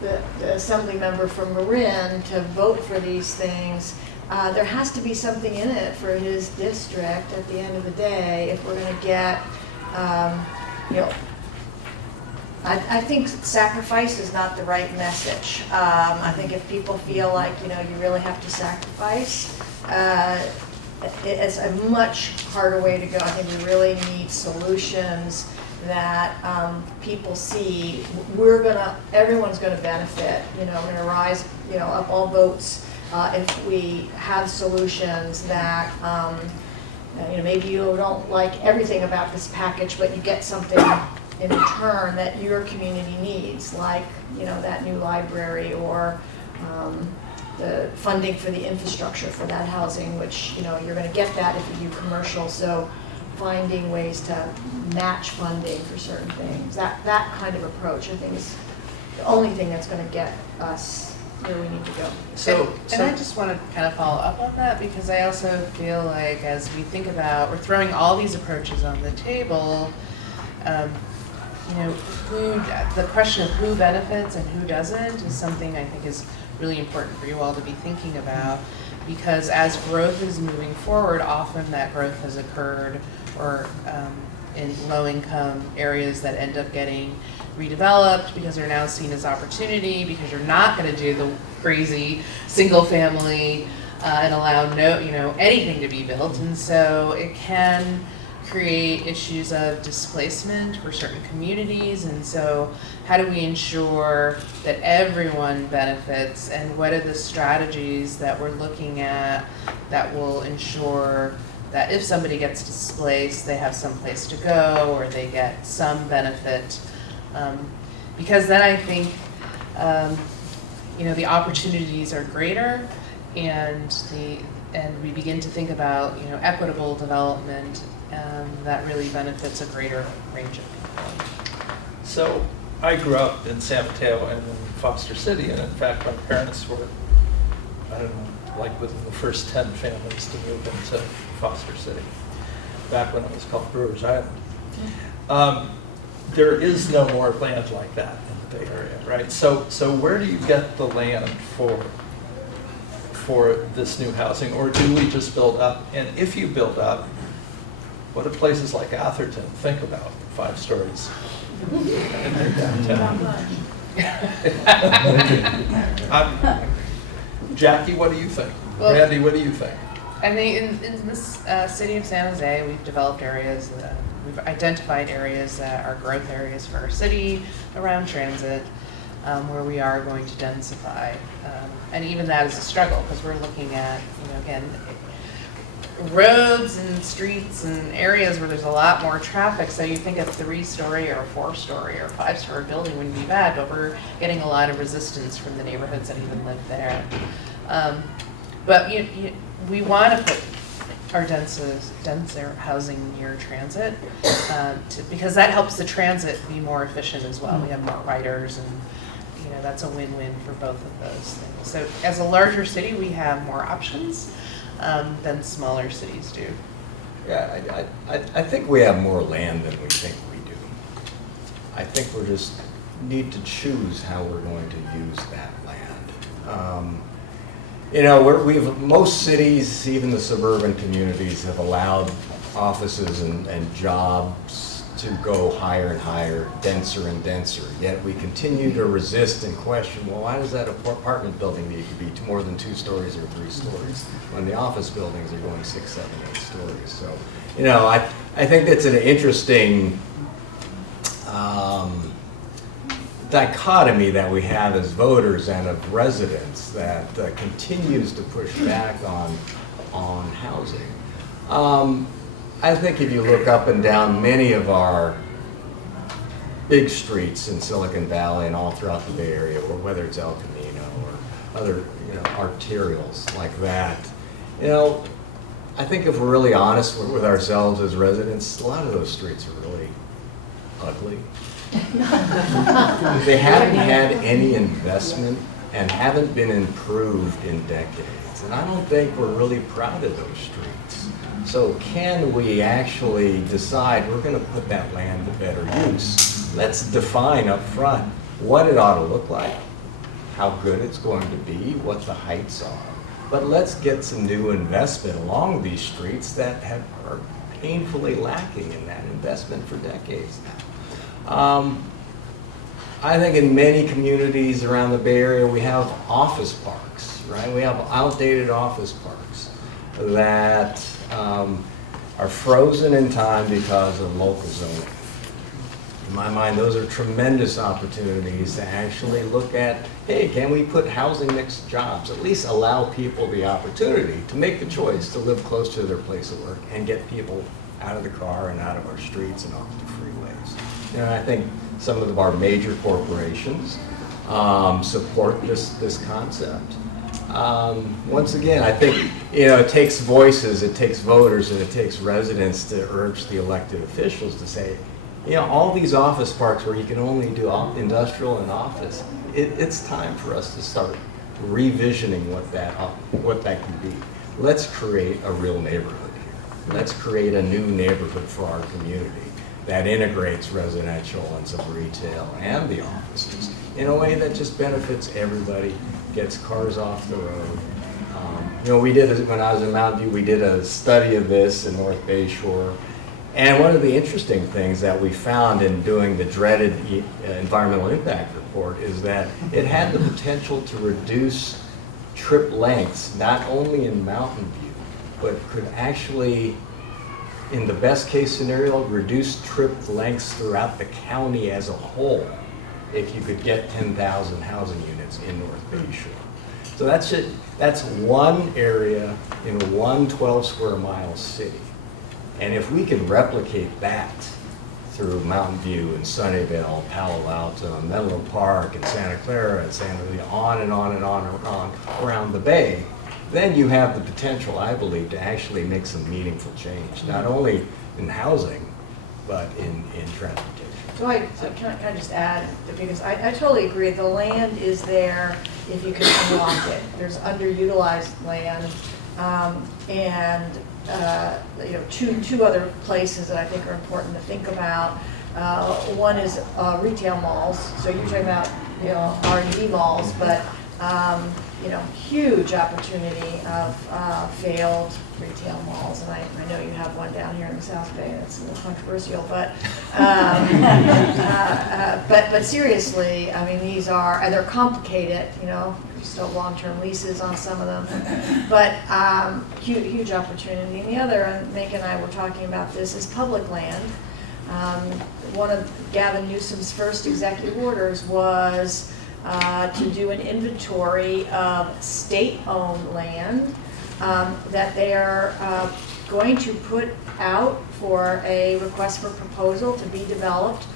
the assembly member from Marin to vote for these things? There has to be something in it for his district at the end of the day if we're going to get, I think sacrifice is not the right message. I think if people feel like, you really have to sacrifice, it's a much harder way to go. I think we really need solutions that people see. Everyone's gonna benefit, we're gonna rise, up all boats if we have solutions that, maybe you don't like everything about this package, but you get something in return that your community needs, like, that new library or the funding for the infrastructure for that housing, which, you're gonna get that if you do commercial, so finding ways to match funding for certain things. That kind of approach, I think, is the only thing that's gonna get us where we need to go. And I just want to kind of follow up on that, because I also feel like as we think about, we're throwing all these approaches on the table, the question of who benefits and who doesn't is something I think is really important for you all to be thinking about, because as growth is moving forward, often that growth has occurred or in low-income areas that end up getting redeveloped because they're now seen as opportunity, because you're not going to do the crazy single family and allow anything to be built, and so it can create issues of displacement for certain communities. And so how do we ensure that everyone benefits, and what are the strategies that we're looking at that will ensure that if somebody gets displaced, they have some place to go or they get some benefit, because then I think the opportunities are greater, and we begin to think about equitable development that really benefits a greater range of people. So I grew up in San Mateo and in Foster City, and in fact my parents were, I don't know, like within the first 10 families to move into Foster City, back when it was called Brewers Island. There is no more land like that in the Bay Area, right? So where do you get the land for this new housing, or do we just build up? And if you build up, what do places like Atherton think about 5 stories in their downtown? Jackie, what do you think? Well, Randy, what do you think? I think in this city of San Jose, we've developed areas, we've identified areas that are growth areas for our city around transit, where we are going to densify. And even that is a struggle, because we're looking at, again, roads and streets and areas where there's a lot more traffic. So you think a 3-story or a 4-story or a 5-story building wouldn't be bad, but we're getting a lot of resistance from the neighborhoods that even live there. But we want to put our denser housing near transit, because that helps the transit be more efficient as well. We have more riders, and that's a win-win for both of those things. So as a larger city, we have more options than smaller cities do. Yeah, I think we have more land than we think we do. I think we just need to choose how we're going to use that land. Most cities, even the suburban communities, have allowed offices and jobs to go higher and higher, denser and denser. Yet we continue to resist and question, well, why does that apartment building need to be more than 2 stories or 3 stories when the office buildings are going 6, 7, 8 stories? So, you know, I think that's an interesting dichotomy that we have as voters and of residents that continues to push back on housing. I think if you look up and down many of our big streets in Silicon Valley and all throughout the Bay Area, or whether it's El Camino or other, you know, arterials like that, you know, I think if we're really honest with ourselves as residents, a lot of those streets are really ugly. They haven't had any investment and haven't been improved in decades. And I don't think we're really proud of those streets. So can we actually decide we're going to put that land to better use? Let's define up front what it ought to look like, how good it's going to be, what the heights are. But let's get some new investment along these streets that are painfully lacking in that investment for decades now. I think in many communities around the Bay Area, we have office parks, right? We have outdated office parks that are frozen in time because of local zoning. In my mind, those are tremendous opportunities to actually look at, hey, can we put housing next to jobs? At least allow people the opportunity to make the choice to live close to their place of work and get people out of the car and out of our streets and off the freeways. You know, I think some of our major corporations support this concept. Once again, I think, you know, it takes voices, it takes voters, and it takes residents to urge the elected officials to say, you know, all these office parks where you can only do industrial and office, it's time for us to start revisioning what that can be. Let's create a real neighborhood here. Let's create a new neighborhood for our community that integrates residential and some retail and the offices in a way that just benefits everybody, gets cars off the road. You know, when I was in Mountain View, we did a study of this in North Bay Shore. And one of the interesting things that we found in doing the dreaded environmental impact report is that it had the potential to reduce trip lengths, not only in Mountain View, but could actually, in the best case scenario, reduce trip lengths throughout the county as a whole if you could get 10,000 housing units in North Bay Shore. So that's it. That's one area in one 12 square mile city. And if we can replicate that through Mountain View and Sunnyvale, Palo Alto, and Menlo Park, and Santa Clara, and San Jose, on and on and on and on around the Bay, then you have the potential, I believe, to actually make some meaningful change, not only in housing, but in transportation. So can I just add, because I totally agree, the land is there if you can unlock it. There's underutilized land, and you know, two other places that I think are important to think about. One is retail malls. So you're talking about, you know, R&D malls, but you know, huge opportunity of failed retail malls, and I know you have one down here in the South Bay. That's a little controversial, but but seriously, I mean, these are, and they're complicated. You know, you still have long-term leases on some of them, but huge opportunity. And the other, and Mike and I were talking about this, is public land. One of Gavin Newsom's first executive orders was to do an inventory of state-owned land that they're going to put out for a request for proposal to be developed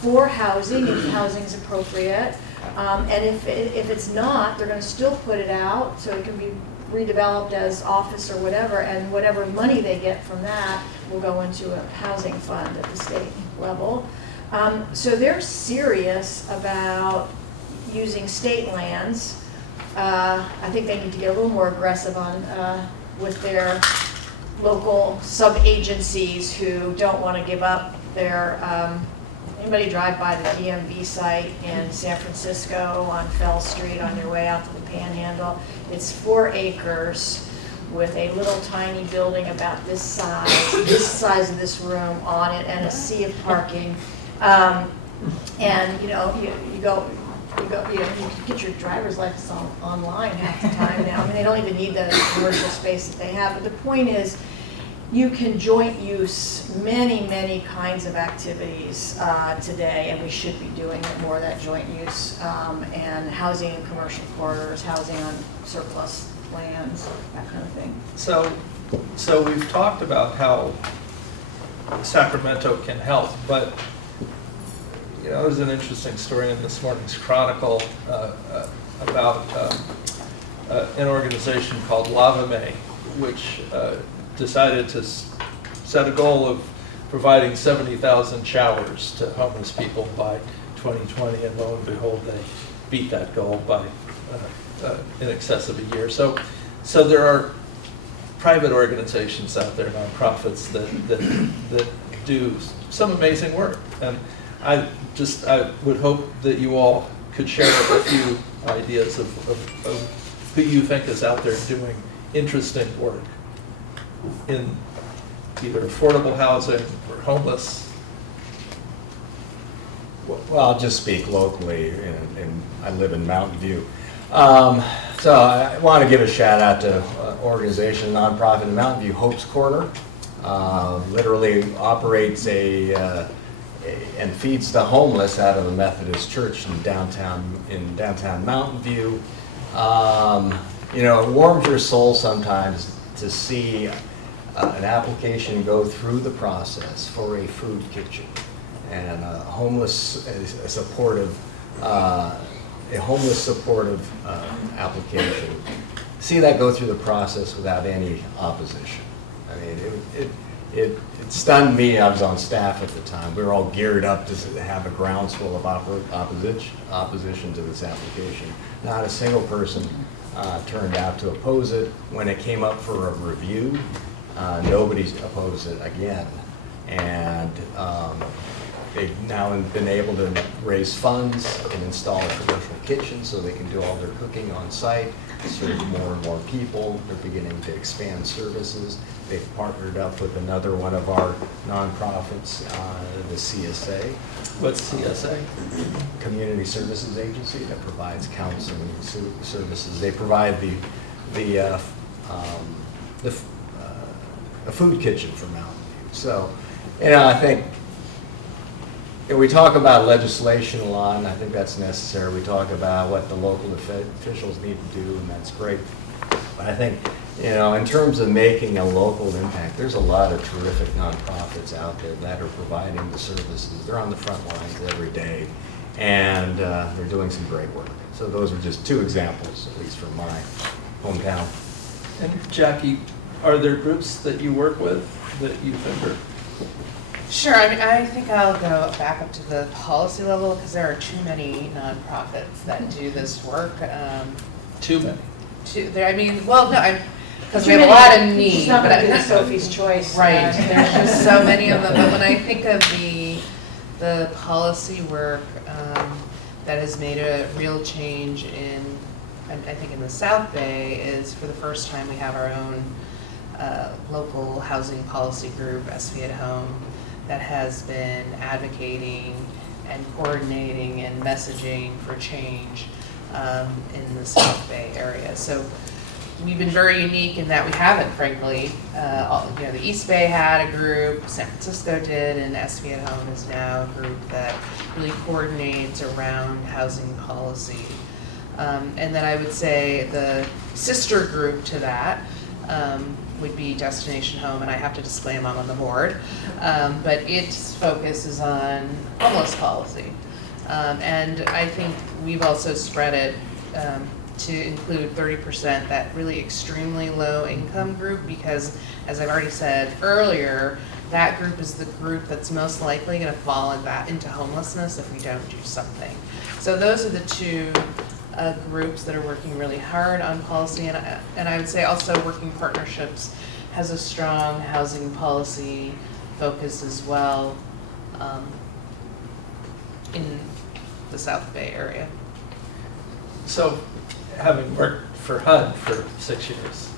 for housing, if housing is appropriate. And if it's not, they're going to still put it out so it can be redeveloped as office or whatever, and whatever money they get from that will go into a housing fund at the state level. So they're serious about using state lands. I think they need to get a little more aggressive on with their local sub-agencies who don't want to give up their, anybody drive by the DMV site in San Francisco on Fell Street on your way out to the Panhandle. It's 4 acres with a little tiny building about this size of this room on it, and a sea of parking. And, you know, you can get your driver's license online half the time now. I mean, they don't even need the commercial space that they have. But the point is, you can joint use many kinds of activities today, and we should be doing more of that joint use, and housing in commercial corridors, housing on surplus lands, that kind of thing. So we've talked about how Sacramento can help, but you know, there's an interesting story in this morning's Chronicle about an organization called Lava May, which decided to set a goal of providing 70,000 showers to homeless people by 2020, and lo and behold, they beat that goal by in excess of a year. So there are private organizations out there, nonprofits, that do some amazing work. And I would hope that you all could share a few ideas of who you think is out there doing interesting work in either affordable housing or homeless. Well, I'll just speak locally, and I live in Mountain View. So I want to give a shout out to organization, nonprofit in Mountain View, Hope's Corner. Literally operates and feeds the homeless out of the Methodist Church in downtown Mountain View. You know, it warms your soul sometimes to see an application go through the process for a food kitchen and a homeless supportive application. See that go through the process without any opposition. I mean, it stunned me. I was on staff at the time. We were all geared up to have a groundswell of opposition to this application. Not a single person turned out to oppose it. When it came up for a review, nobody's opposed it again. And they've now been able to raise funds and install a commercial kitchen so they can do all their cooking on site, serve more and more people. They're beginning to expand services. They've partnered up with another one of our nonprofits, the CSA. What's CSA? Community Services Agency that provides counseling services. They provide a food kitchen for Mountain View. So, you know, I think we talk about legislation a lot, and I think that's necessary. We talk about what the local officials need to do, and that's great. But I think, you know, in terms of making a local impact, there's a lot of terrific nonprofits out there that are providing the services. They're on the front lines every day, and they're doing some great work. So those are just two examples, at least from my hometown. And Jackie, are there groups that you work with that you think are? Sure. I mean, I think I'll go back up to the policy level because there are too many nonprofits that do this work. Too many. I mean, well, no, because we have a lot of need. It's not but going to be Sophie's choice. Right. There's just so many of them. But when I think of the policy work that has made a real change I think in the South Bay, is for the first time we have our own local housing policy group, SV at Home, that has been advocating and coordinating and messaging for change in the South Bay area. So we've been very unique in that we haven't, frankly. The East Bay had a group, San Francisco did, and SV at Home is now a group that really coordinates around housing policy. And then I would say the sister group to that would be Destination Home, and I have to disclaim I'm on the board, but its focus is on homeless policy. And I think we've also spread it to include 30% that really extremely low income group, because as I've already said earlier, that group is the group that's most likely going to fall into homelessness if we don't do something. So those are the two groups that are working really hard on policy, and I would say also Working Partnerships has a strong housing policy focus as well in the South Bay area. So, having worked for HUD for 6 years,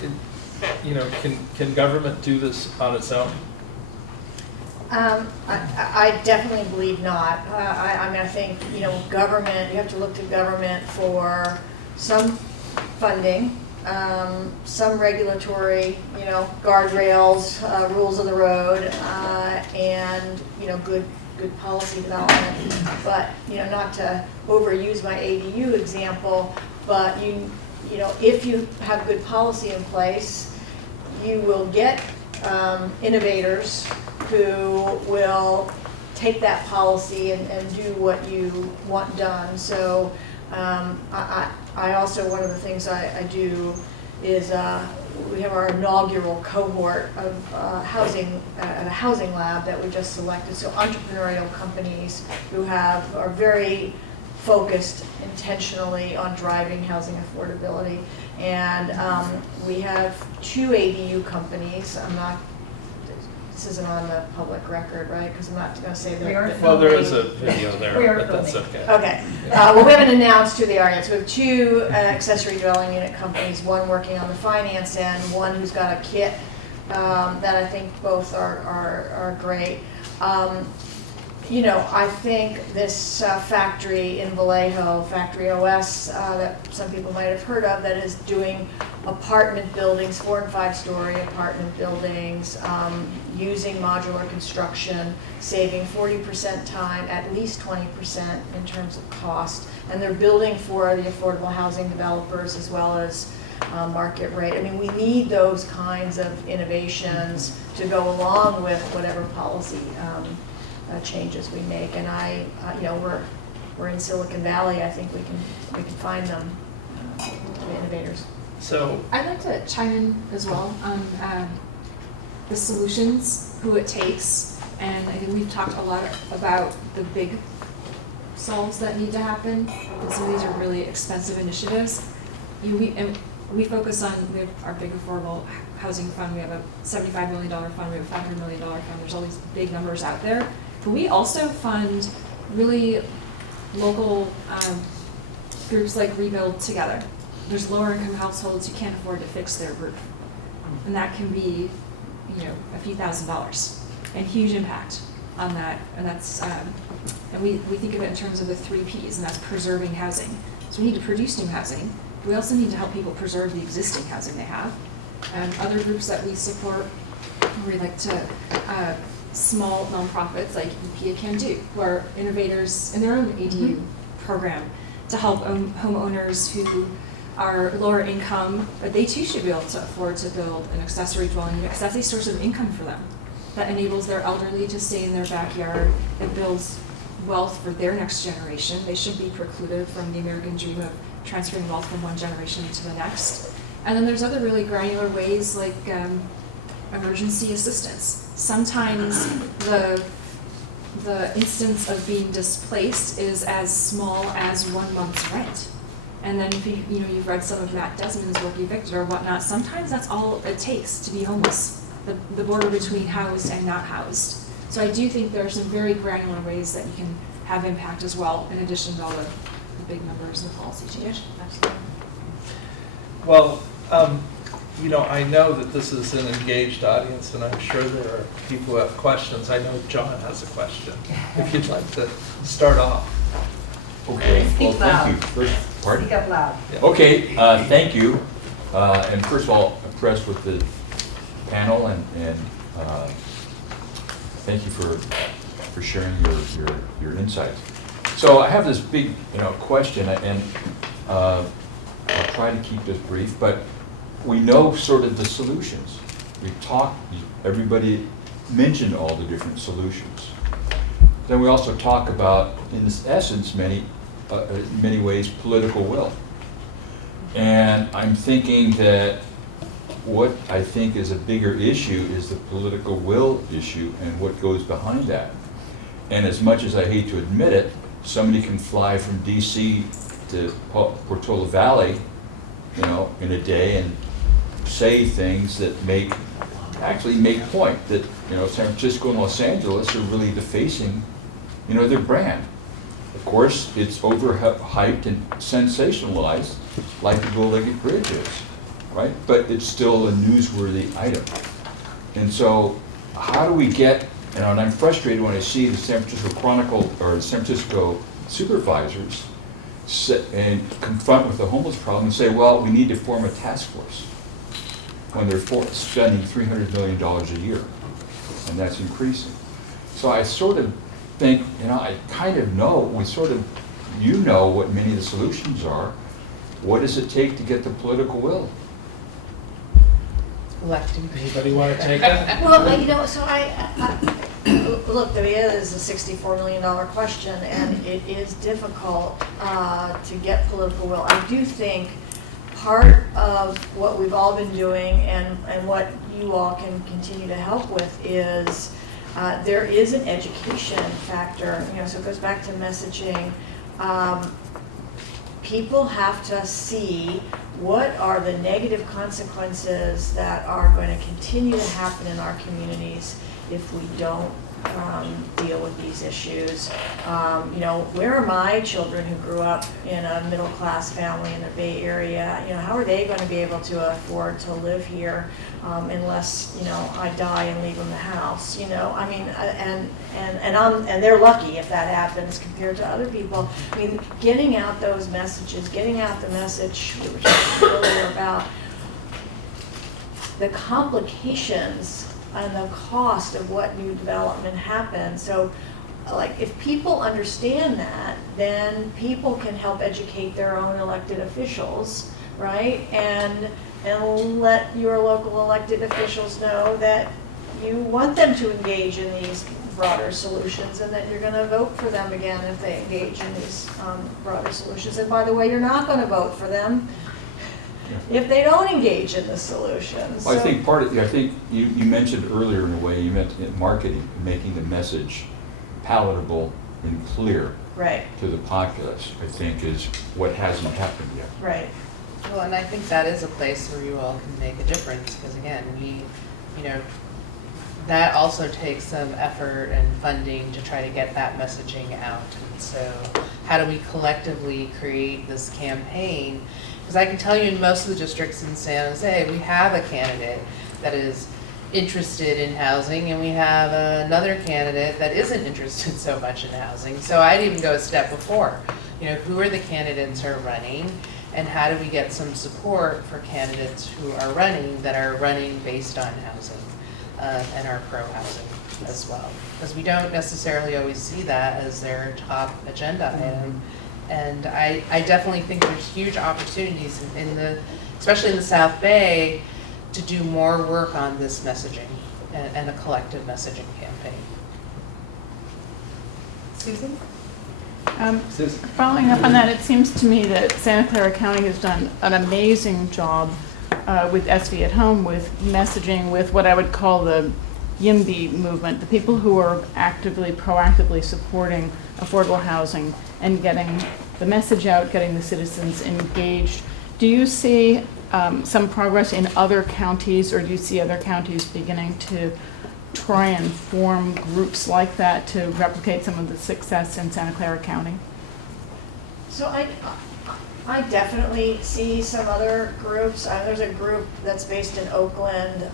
can government do this on its own? I definitely believe not. I mean, I think, government, you have to look to government for some funding, some regulatory, guardrails, rules of the road, and, good policy development. But, not to overuse my ADU example, but if you have good policy in place, you will get innovators who will take that policy and do what you want done. So I also, one of the things I do is we have our inaugural cohort of housing, a housing lab that we just selected. So entrepreneurial companies who are very focused intentionally on driving housing affordability. And we have 2 ADU companies. This isn't on the public record, right? Because I'm not going to say that. We are Well, there is a video there, We are but that's filming. okay. Okay. Well, we haven't announced who they are yet. So we have 2 accessory dwelling unit companies, one working on the finance end, one who's got a kit that I think both are great. I think this factory in Vallejo, Factory OS, that some people might have heard of, that is doing apartment buildings, 4- and 5-story apartment buildings, using modular construction, saving 40% time, at least 20% in terms of cost. And they're building for the affordable housing developers as well as market rate. I mean, we need those kinds of innovations to go along with whatever policy changes we make. And we're in Silicon Valley. I think we can find them, the innovators. So, I'd like to chime in as well on the solutions, who it takes, and I think we've talked a lot about the big solves that need to happen, and some of these are really expensive initiatives. We focus on, we have our big affordable housing fund, we have a $75 million fund, we have a $500 million fund, there's all these big numbers out there, but we also fund really local groups like Rebuild Together. There's lower income households who can't afford to fix their roof. And that can be, a few $1,000s and huge impact on that. And that's, and we think of it in terms of the 3 Ps, and that's preserving housing. So we need to produce new housing. We also need to help people preserve the existing housing they have. And other groups that we support, we like to, small nonprofits like EPA Can Do, who are innovators in their own ADU program to help homeowners who are lower income, but they too should be able to afford to build an accessory dwelling unit because that's a source of income for them. That enables their elderly to stay in their backyard. It builds wealth for their next generation. They should be precluded from the American dream of transferring wealth from one generation to the next. And then there's other really granular ways like emergency assistance. Sometimes the instance of being displaced is as small as 1 month's rent. And then if you've read some of Matt Desmond's work, Evicted or whatnot, sometimes that's all it takes to be homeless, the border between housed and not housed. So I do think there are some very granular ways that you can have impact as well, in addition to all the big numbers and the policy change. Absolutely. well, I know that this is an engaged audience, and I'm sure there are people who have questions. I know John has a question, if you'd like to start off. Okay, well, Speak loud. thank you. First, pardon? Speak up loud. Okay, thank you. And first of all, impressed with the panel and thank you for sharing your insights. So I have this big, question, and I'll try to keep this brief, but we know sort of the solutions. We talked, everybody mentioned all the different solutions. Then we also talk about, in this essence, many ways, political will. And I'm thinking that what I think is a bigger issue is the political will issue and what goes behind that. And as much as I hate to admit it, somebody can fly from DC to Portola Valley, in a day and say things that actually make point that, San Francisco and Los Angeles are really defacing, their brand. Of course, it's overhyped and sensationalized like the Bull-Legged Bridge is. right? But it's still a newsworthy item. And so how do we get, and I'm frustrated when I see the San Francisco Chronicle or the San Francisco supervisors sit and confront with the homeless problem and say, well, we need to form a task force when they're spending $300 million a year, and that's increasing. So I sort of think, I kind of know, you know what many of the solutions are. What does it take to get the political will? Electing. Anybody want to take it? Well, so look, it is a $64 million question, and it is difficult to get political will. I do think part of what we've all been doing and what you all can continue to help with is there is an education factor, so it goes back to messaging. People have to see what are the negative consequences that are going to continue to happen in our communities if we don't deal with these issues. Where are my children who grew up in a middle-class family in the Bay Area? How are they going to be able to afford to live here unless I die and leave them the house? And they're lucky if that happens compared to other people. Getting out those messages, getting out the message we were talking earlier about the complications and the cost of what new development happens. So, if people understand that, then people can help educate their own elected officials, right? And let your local elected officials know that you want them to engage in these broader solutions and that you're going to vote for them again if they engage in these broader solutions. And by the way, you're not going to vote for them if they don't engage in the solutions. Well, I think I think you mentioned earlier in a way, you meant in marketing, making the message palatable and clear to the populace, I think is what hasn't happened yet. Right. Well, and I think that is a place where you all can make a difference, because again, that also takes some effort and funding to try to get that messaging out. And so how do we collectively create this campaign? Because I can tell you in most of the districts in San Jose, we have a candidate that is interested in housing, and we have another candidate that isn't interested so much in housing. So I'd even go a step before. Who are the candidates who are running, and how do we get some support for candidates who are running that are running based on housing and are pro-housing as well? Because we don't necessarily always see that as their top agenda item. And I definitely think there's huge opportunities especially in the South Bay, to do more work on this messaging and a collective messaging campaign. Susan? Following up on that, it seems to me that Santa Clara County has done an amazing job with SV at Home, with messaging, with what I would call the YIMBY movement, the people who are proactively supporting affordable housing and getting the message out, getting the citizens engaged. Do you see some progress in other counties, or do you see other counties beginning to try and form groups like that to replicate some of the success in Santa Clara County? So I definitely see some other groups. There's a group that's based in Oakland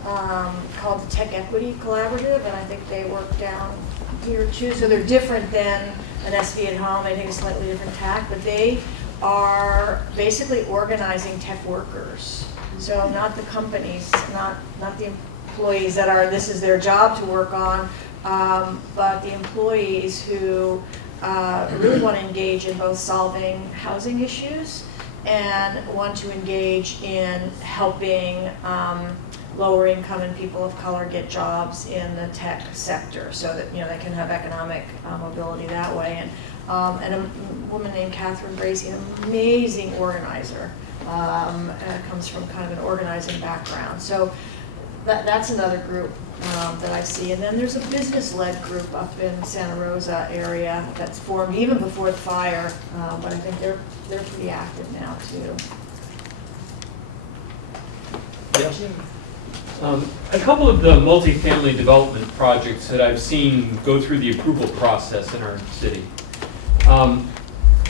called the Tech Equity Collaborative, and I think they work down here too. So they're different than an SV at Home. I think it's a slightly different tack, but they are basically organizing tech workers. So not the companies, not the employees this is their job to work on, but the employees who really want to engage in both solving housing issues and want to engage in helping lower income and people of color get jobs in the tech sector, so that they can have economic mobility that way. And a woman named Catherine Bracey, an amazing organizer, comes from kind of an organizing background. So that's another group that I see. And then there's a business-led group up in Santa Rosa area that's formed even before the fire, but I think they're pretty active now too. Yes. A couple of the multifamily development projects that I've seen go through the approval process in our city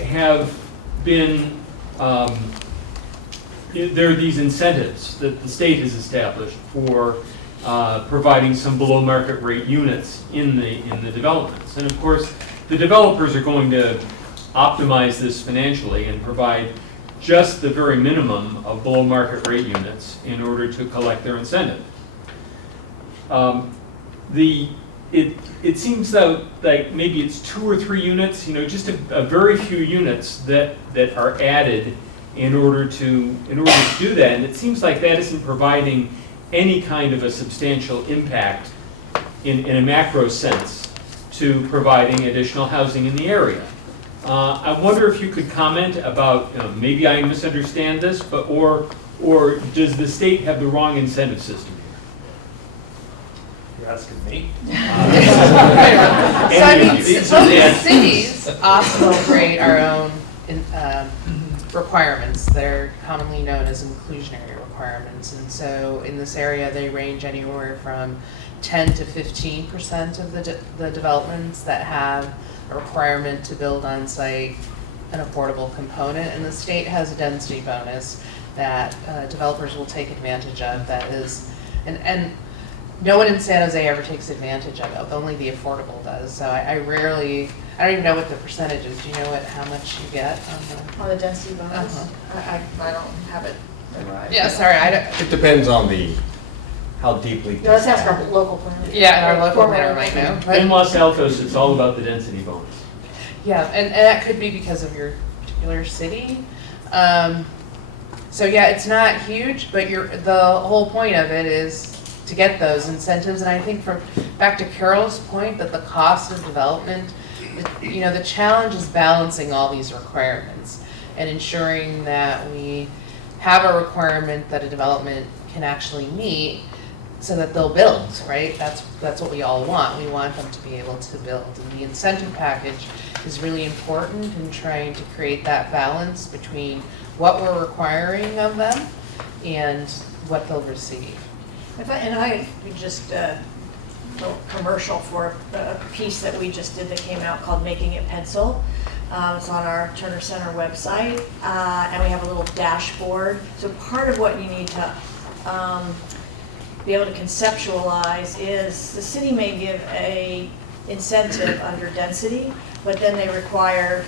have been there are these incentives that the state has established for providing some below market rate units in the developments. And of course, the developers are going to optimize this financially and provide just the very minimum of below market rate units in order to collect their incentive. It seems though like maybe it's 2 or 3 units, just a very few units that are added in order to do that. And it seems like that isn't providing any kind of a substantial impact in a macro sense to providing additional housing in the area. I wonder if you could comment about, maybe I misunderstand this, but or does the state have the wrong incentive system here? You're asking me? So I mean, some cities also create our own requirements. They're commonly known as inclusionary requirements. And so in this area, they range anywhere from 10 to 15% of the developments that have a requirement to build on site an affordable component. And the state has a density bonus that developers will take advantage of. That is, and no one in San Jose ever takes advantage of it. Only the affordable does. So I don't even know what the percentage is. Do you know how much you get On the density bonus? Uh-huh. I don't have it memorized. Yeah, sorry, I don't. It depends on how deeply. Let's ask our local planner. Yeah, our local planner might know. In Los Altos, it's all about the density bonus. Yeah, and that could be because of your particular city. So yeah, it's not huge, but the whole point of it is to get those incentives. And I think back to Carol's point that the cost of development, the challenge is balancing all these requirements and ensuring that we have a requirement that a development can actually meet so that they'll build, right? That's what we all want. We want them to be able to build. And the incentive package is really important in trying to create that balance between what we're requiring of them and what they'll receive. We just a little commercial for a piece that we just did that came out called Making It Pencil. It's on our Turner Center website, and we have a little dashboard. So part of what you need to be able to conceptualize is the city may give a incentive under density, but then they require,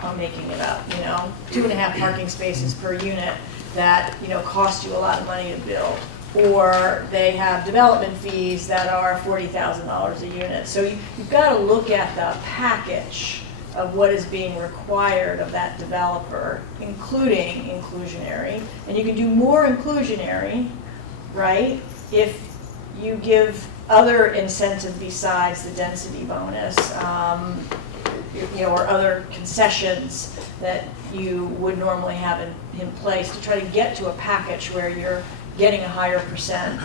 I'm making it up, 2.5 parking spaces per unit that, cost you a lot of money to build. Or they have development fees that are $40,000 a unit. So you've got to look at the package of what is being required of that developer, including inclusionary. And you can do more inclusionary, right, if you give other incentive besides the density bonus, or other concessions that you would normally have in place to try to get to a package where you're getting a higher percent,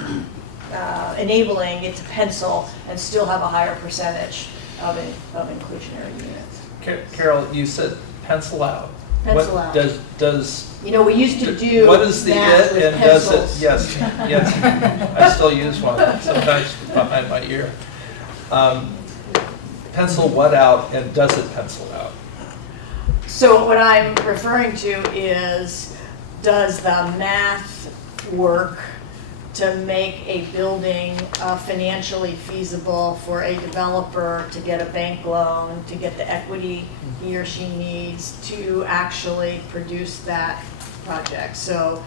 enabling it to pencil and still have a higher percentage of inclusionary units. Carol, you said pencil out. Pencil out. Does we used to do what is the math it with and pencils. does it? Yes, yes. I still use one sometimes behind my ear. Pencil what out and does it pencil out? So what I'm referring to is, does the math work to make a building financially feasible for a developer to get a bank loan, to get the equity he or she needs to actually produce that project? So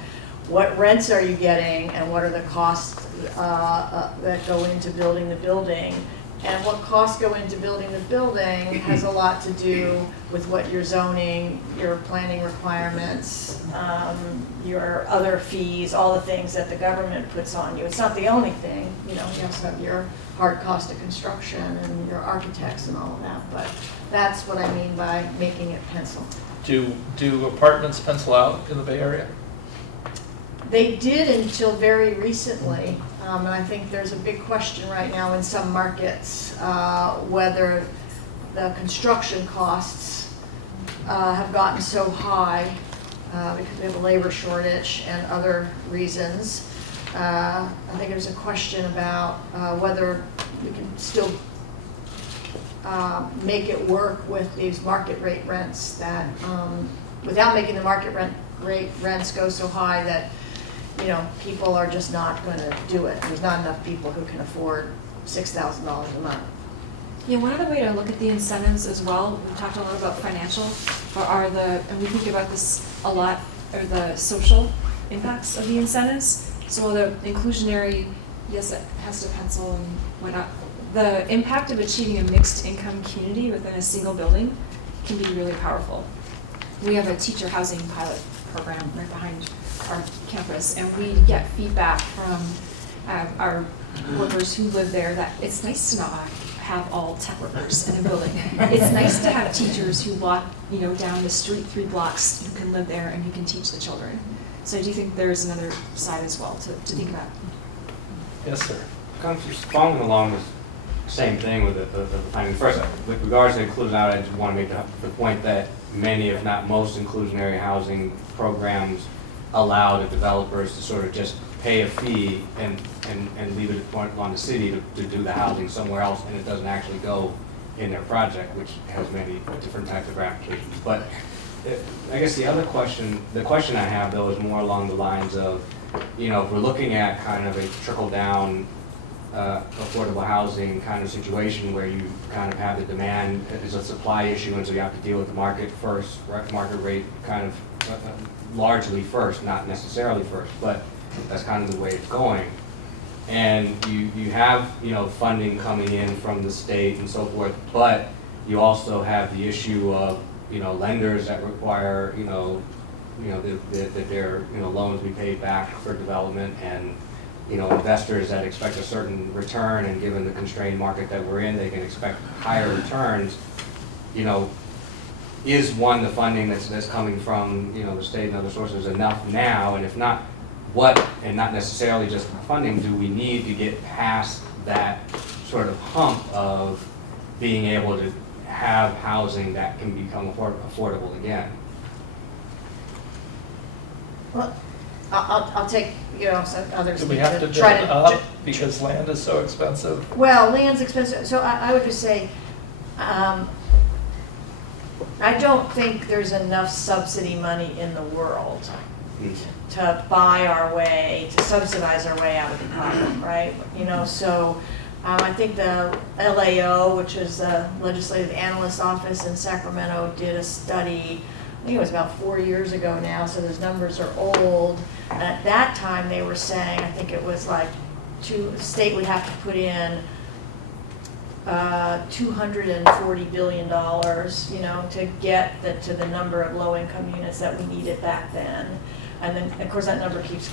what rents are you getting and what are the costs that go into building the building? And what costs go into building the building has a lot to do with what your zoning, your planning requirements, your other fees, all the things that the government puts on you. It's not the only thing, you also have your hard cost of construction and your architects and all of that, but that's what I mean by making it pencil. Do apartments pencil out in the Bay Area? They did until very recently, and I think there's a big question right now in some markets whether the construction costs have gotten so high because we have a labor shortage and other reasons. I think there's a question about whether we can still make it work with these market rate rents that, without making the market rent rents go so high that, you know, people are just not gonna do it. There's not enough people who can afford $6,000 a month. Yeah, one other way to look at the incentives as well, we talked a lot about financial, but and we think about this a lot, are the social impacts of the incentives. So while the inclusionary, yes, it has to pencil and whatnot, the impact of achieving a mixed income community within a single building can be really powerful. We have a teacher housing pilot program right behind our campus, and we get feedback from our workers who live there that it's nice to not have all tech workers in a building. It's nice to have teachers who walk, you know, down the street 3 blocks, who can live there and who can teach the children. So I do think there's another side as well to think about. Yes, sir. Kind of just following along with the same thing with the planning. First, with regards to inclusionary, I just want to make the point that many, if not most, inclusionary housing programs allow the developers to sort of just pay a fee and leave it on the city to do the housing somewhere else, and it doesn't actually go in their project, which has many different types of ramifications. But I guess the question I have though is more along the lines of, you know, if we're looking at kind of a trickle-down affordable housing kind of situation where you kind of have the demand is a supply issue, and so you have to deal with the market first, market rate kind of largely first, not necessarily first, but that's kind of the way it's going. And you have, you know, funding coming in from the state and so forth, but you also have the issue of, you know, lenders that require, you know that their, you know, loans be paid back for development, and, you know, investors that expect a certain return, and given the constrained market that we're in, they can expect higher returns. You know, is the funding that's coming from, you know, the state and other sources enough now? And if not, what, and not necessarily just funding, do we need to get past that sort of hump of being able to have housing that can become affordable again? Well, I'll take, you know, some others Do we have to build try up because land is so expensive? Well, land's expensive, so I would just say, I don't think there's enough subsidy money in the world to buy our way, to subsidize our way out of the problem, right? You know, so I think the LAO, which is the Legislative Analyst Office in Sacramento, did a study, I think it was about 4 years ago now, so those numbers are old. And at that time, they were saying, I think it was like, the state would have to put in $240 billion, you know, to get to the number of low-income units that we needed back then. And then, of course, that number keeps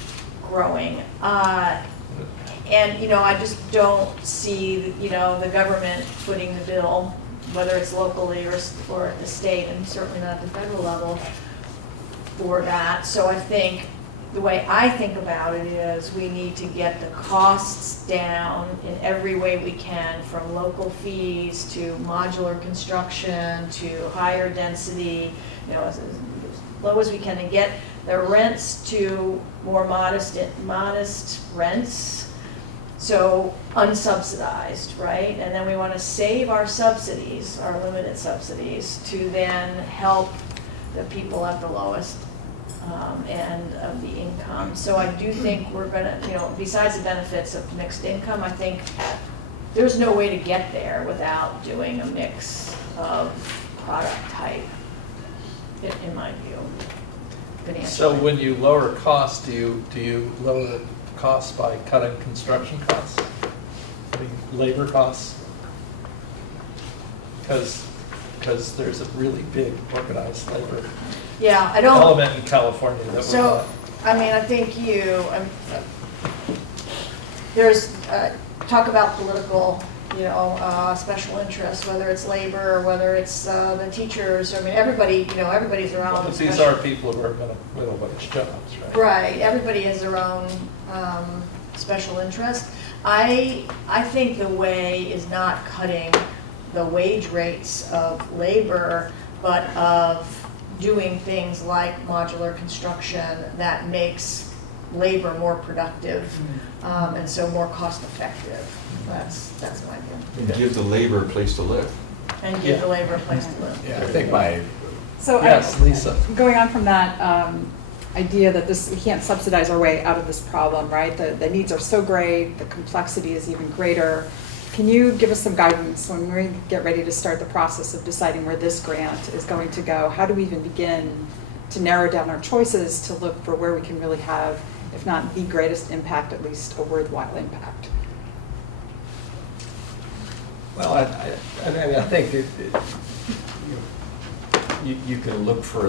growing. And, you know, I just don't see, you know, the government footing the bill, whether it's locally or at the state, and certainly not at the federal level, for that. So I think the way I think about it is we need to get the costs down in every way we can, from local fees to modular construction to higher density, you know, as low as we can, and get the rents to more modest rents. So unsubsidized, right? And then we want to save our subsidies, our limited subsidies, to then help the people at the lowest end of the income. So I do think we're going to, you know, besides the benefits of mixed income, I think there's no way to get there without doing a mix of product type, in my view, financially. So when you lower costs, do you lower costs by cutting construction costs? I mean, labor costs? Because there's a really big organized labor element in California that we're not. I mean, I think there's talk about political, you know, special interests, whether it's labor or whether it's the teachers. I mean, everybody, you know, everybody's their own. But these are people who are middle wage jobs, right? Right. Everybody has their own special interest. I think the way is not cutting the wage rates of labor, but of doing things like modular construction that makes labor more productive, and so more cost effective. That's my view. And give the labor a place to live. And give the labor a place to live. Yeah, I think my So Yes, Lisa. going on from that, idea that we can't subsidize our way out of this problem, right? The needs are so great, the complexity is even greater. Can you give us some guidance when we get ready to start the process of deciding where this grant is going to go? How do we even begin to narrow down our choices to look for where we can really have, if not the greatest impact, at least a worthwhile impact? Well, I mean, I think you can look for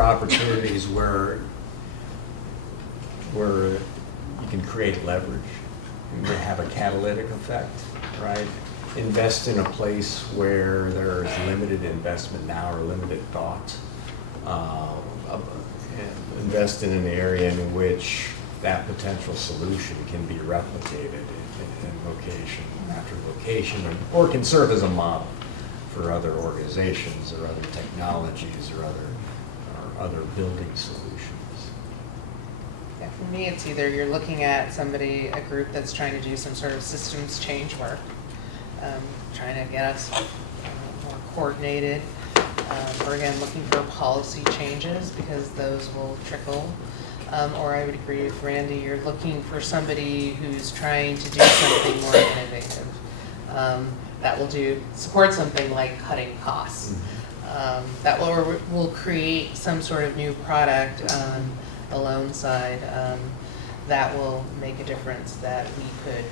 opportunities where you can create leverage, you can have a catalytic effect, right? Invest in a place where there is limited investment now or limited thought. Invest in an area in which that potential solution can be replicated in location after location, or can serve as a model for other organizations or other technologies or other building solutions. Yeah, for me, it's either you're looking at a group that's trying to do some sort of systems change work, trying to get us more coordinated, or again, looking for policy changes because those will trickle. Or I would agree with Randy, you're looking for somebody who's trying to do something more innovative that will support something like cutting costs. That will create some sort of new product on the loan side that will make a difference that we could,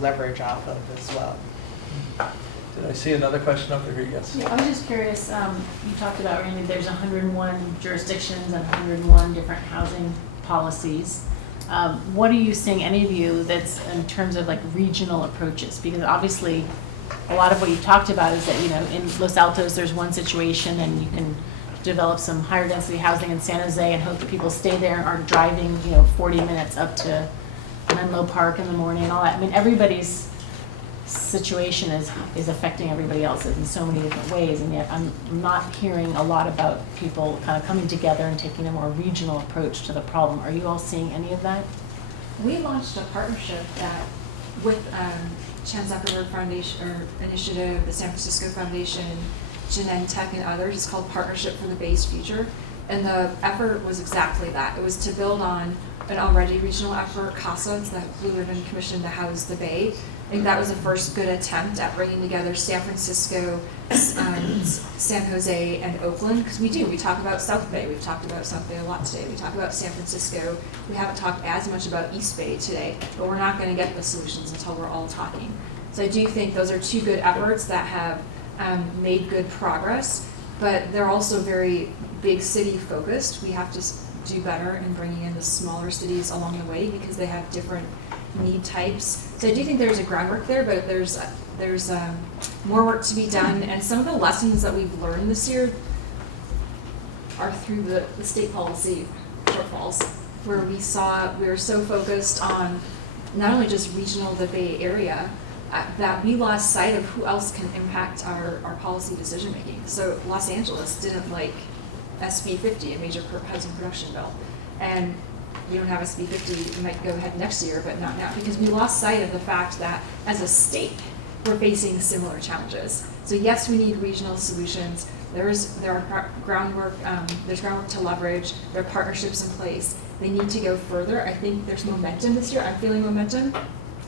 leverage off of as well. Did I see another question over here? Yes. Yeah, I was just curious, you talked about, Randy, there's 101 jurisdictions and 101 different housing policies. What are you seeing, any of you, that's in terms of like regional approaches? Because obviously, a lot of what you've talked about is that, in Los Altos, there's one situation and you can develop some higher density housing in San Jose and hope that people stay there and aren't driving, 40 minutes up to Menlo Park in the morning and all that. I mean, everybody's situation is affecting everybody else's in so many different ways, and yet I'm not hearing a lot about people kind of coming together and taking a more regional approach to the problem. Are you all seeing any of that? We launched a partnership with Chan Zuckerberg Foundation or Initiative, the San Francisco Foundation, Genentech, and others. It's called Partnership for the Bay's Future, and the effort was exactly that. It was to build on an already regional effort, CASA, it's the Blue Ribbon Commission to house the Bay. I think that was the first good attempt at bringing together San Francisco, San Jose, and Oakland, because we talk about South Bay. We've talked about South Bay a lot today. We talk about San Francisco. We haven't talked as much about East Bay today, but we're not going to get the solutions until we're all talking. So I do think those are two good efforts that have made good progress, but they're also very big city focused. We have to do better in bringing in the smaller cities along the way because they have different need types. So I do think there's a groundwork there, but there's more work to be done. And some of the lessons that we've learned this year are through the state policy shortfalls, where we were so focused on not only just regional, the Bay Area, that we lost sight of who else can impact our policy decision making. So Los Angeles didn't like SB 50, a major housing production bill. And we don't have SB 50, we might go ahead next year, but not now, because we lost sight of the fact that as a state, we're facing similar challenges. So yes, we need regional solutions. There's groundwork to leverage, there are partnerships in place. They need to go further. I think there's momentum this year. I'm feeling momentum,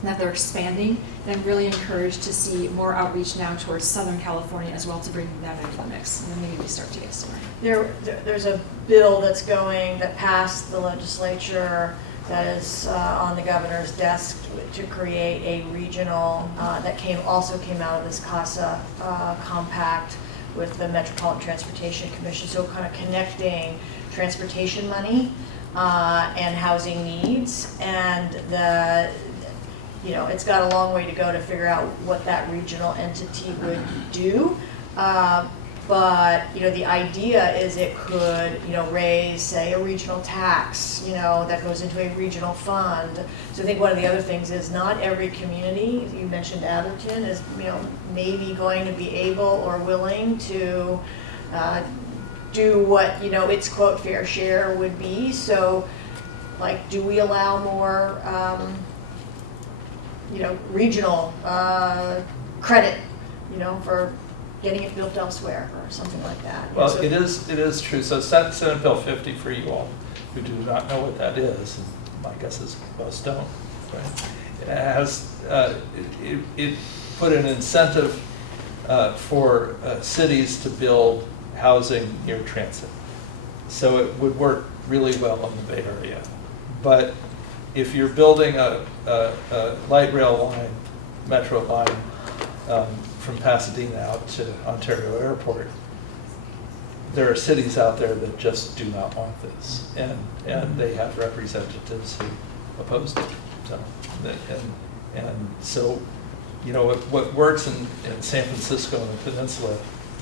that they're expanding. And I'm really encouraged to see more outreach now towards Southern California as well, to bring them into the mix. And then maybe we start to get somewhere. There's a bill that passed the legislature that is on the governor's desk to create a regional, that also came out of this CASA compact with the Metropolitan Transportation Commission. So kind of connecting transportation money and housing needs, and it's got a long way to go to figure out what that regional entity would do. But the idea is it could, raise, say, a regional tax, that goes into a regional fund. So I think one of the other things is not every community, you mentioned Atherton, is, maybe going to be able or willing to do what, its quote fair share would be. So, like, do we allow more, regional credit, for getting it built elsewhere or something like that. Well, So- it is true. So Senate Bill 50, for you all who do not know what that is, and my guess is most don't, right? It has, it put an incentive for cities to build housing near transit. So it would work really well in the Bay Area. But if you're building a light rail line, metro line, from Pasadena out to Ontario Airport, there are cities out there that just do not want this, and they have representatives who oppose it. So, so, you know, what works in San Francisco and the Peninsula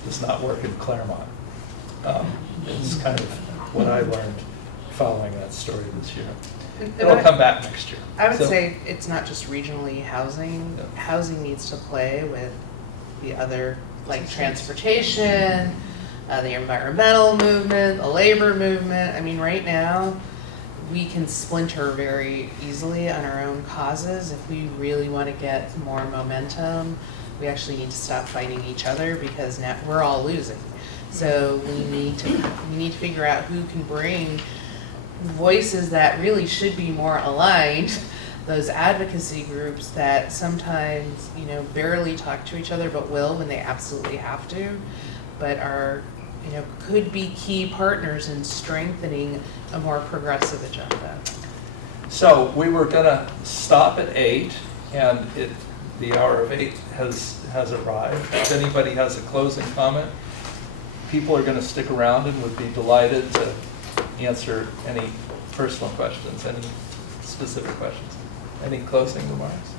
does not work in Claremont. It's kind of what I learned following that story this year. It'll come back next year. I would So- say it's not just regionally housing. Yeah. Housing needs to play with the other, like transportation, the environmental movement, the labor movement. I mean, right now, we can splinter very easily on our own causes. If we really want to get more momentum, we actually need to stop fighting each other, because now we're all losing. So we need to figure out who can bring voices that really should be more aligned, those advocacy groups that sometimes, you know, barely talk to each other but will when they absolutely have to, but are, you know, could be key partners in strengthening a more progressive agenda. So we were gonna stop at 8, and the hour of 8 has arrived. If anybody has a closing comment, people are gonna stick around and would be delighted to answer any personal questions, any specific questions. Any closing remarks?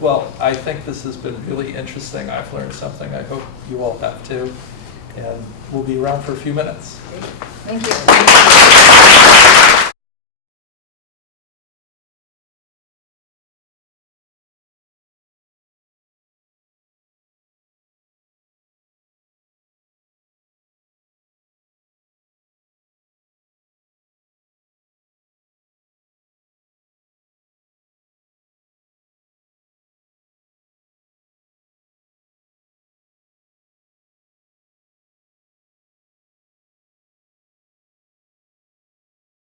Well, I think this has been really interesting. I've learned something. I hope you all have too. And we'll be around for a few minutes. Thank you.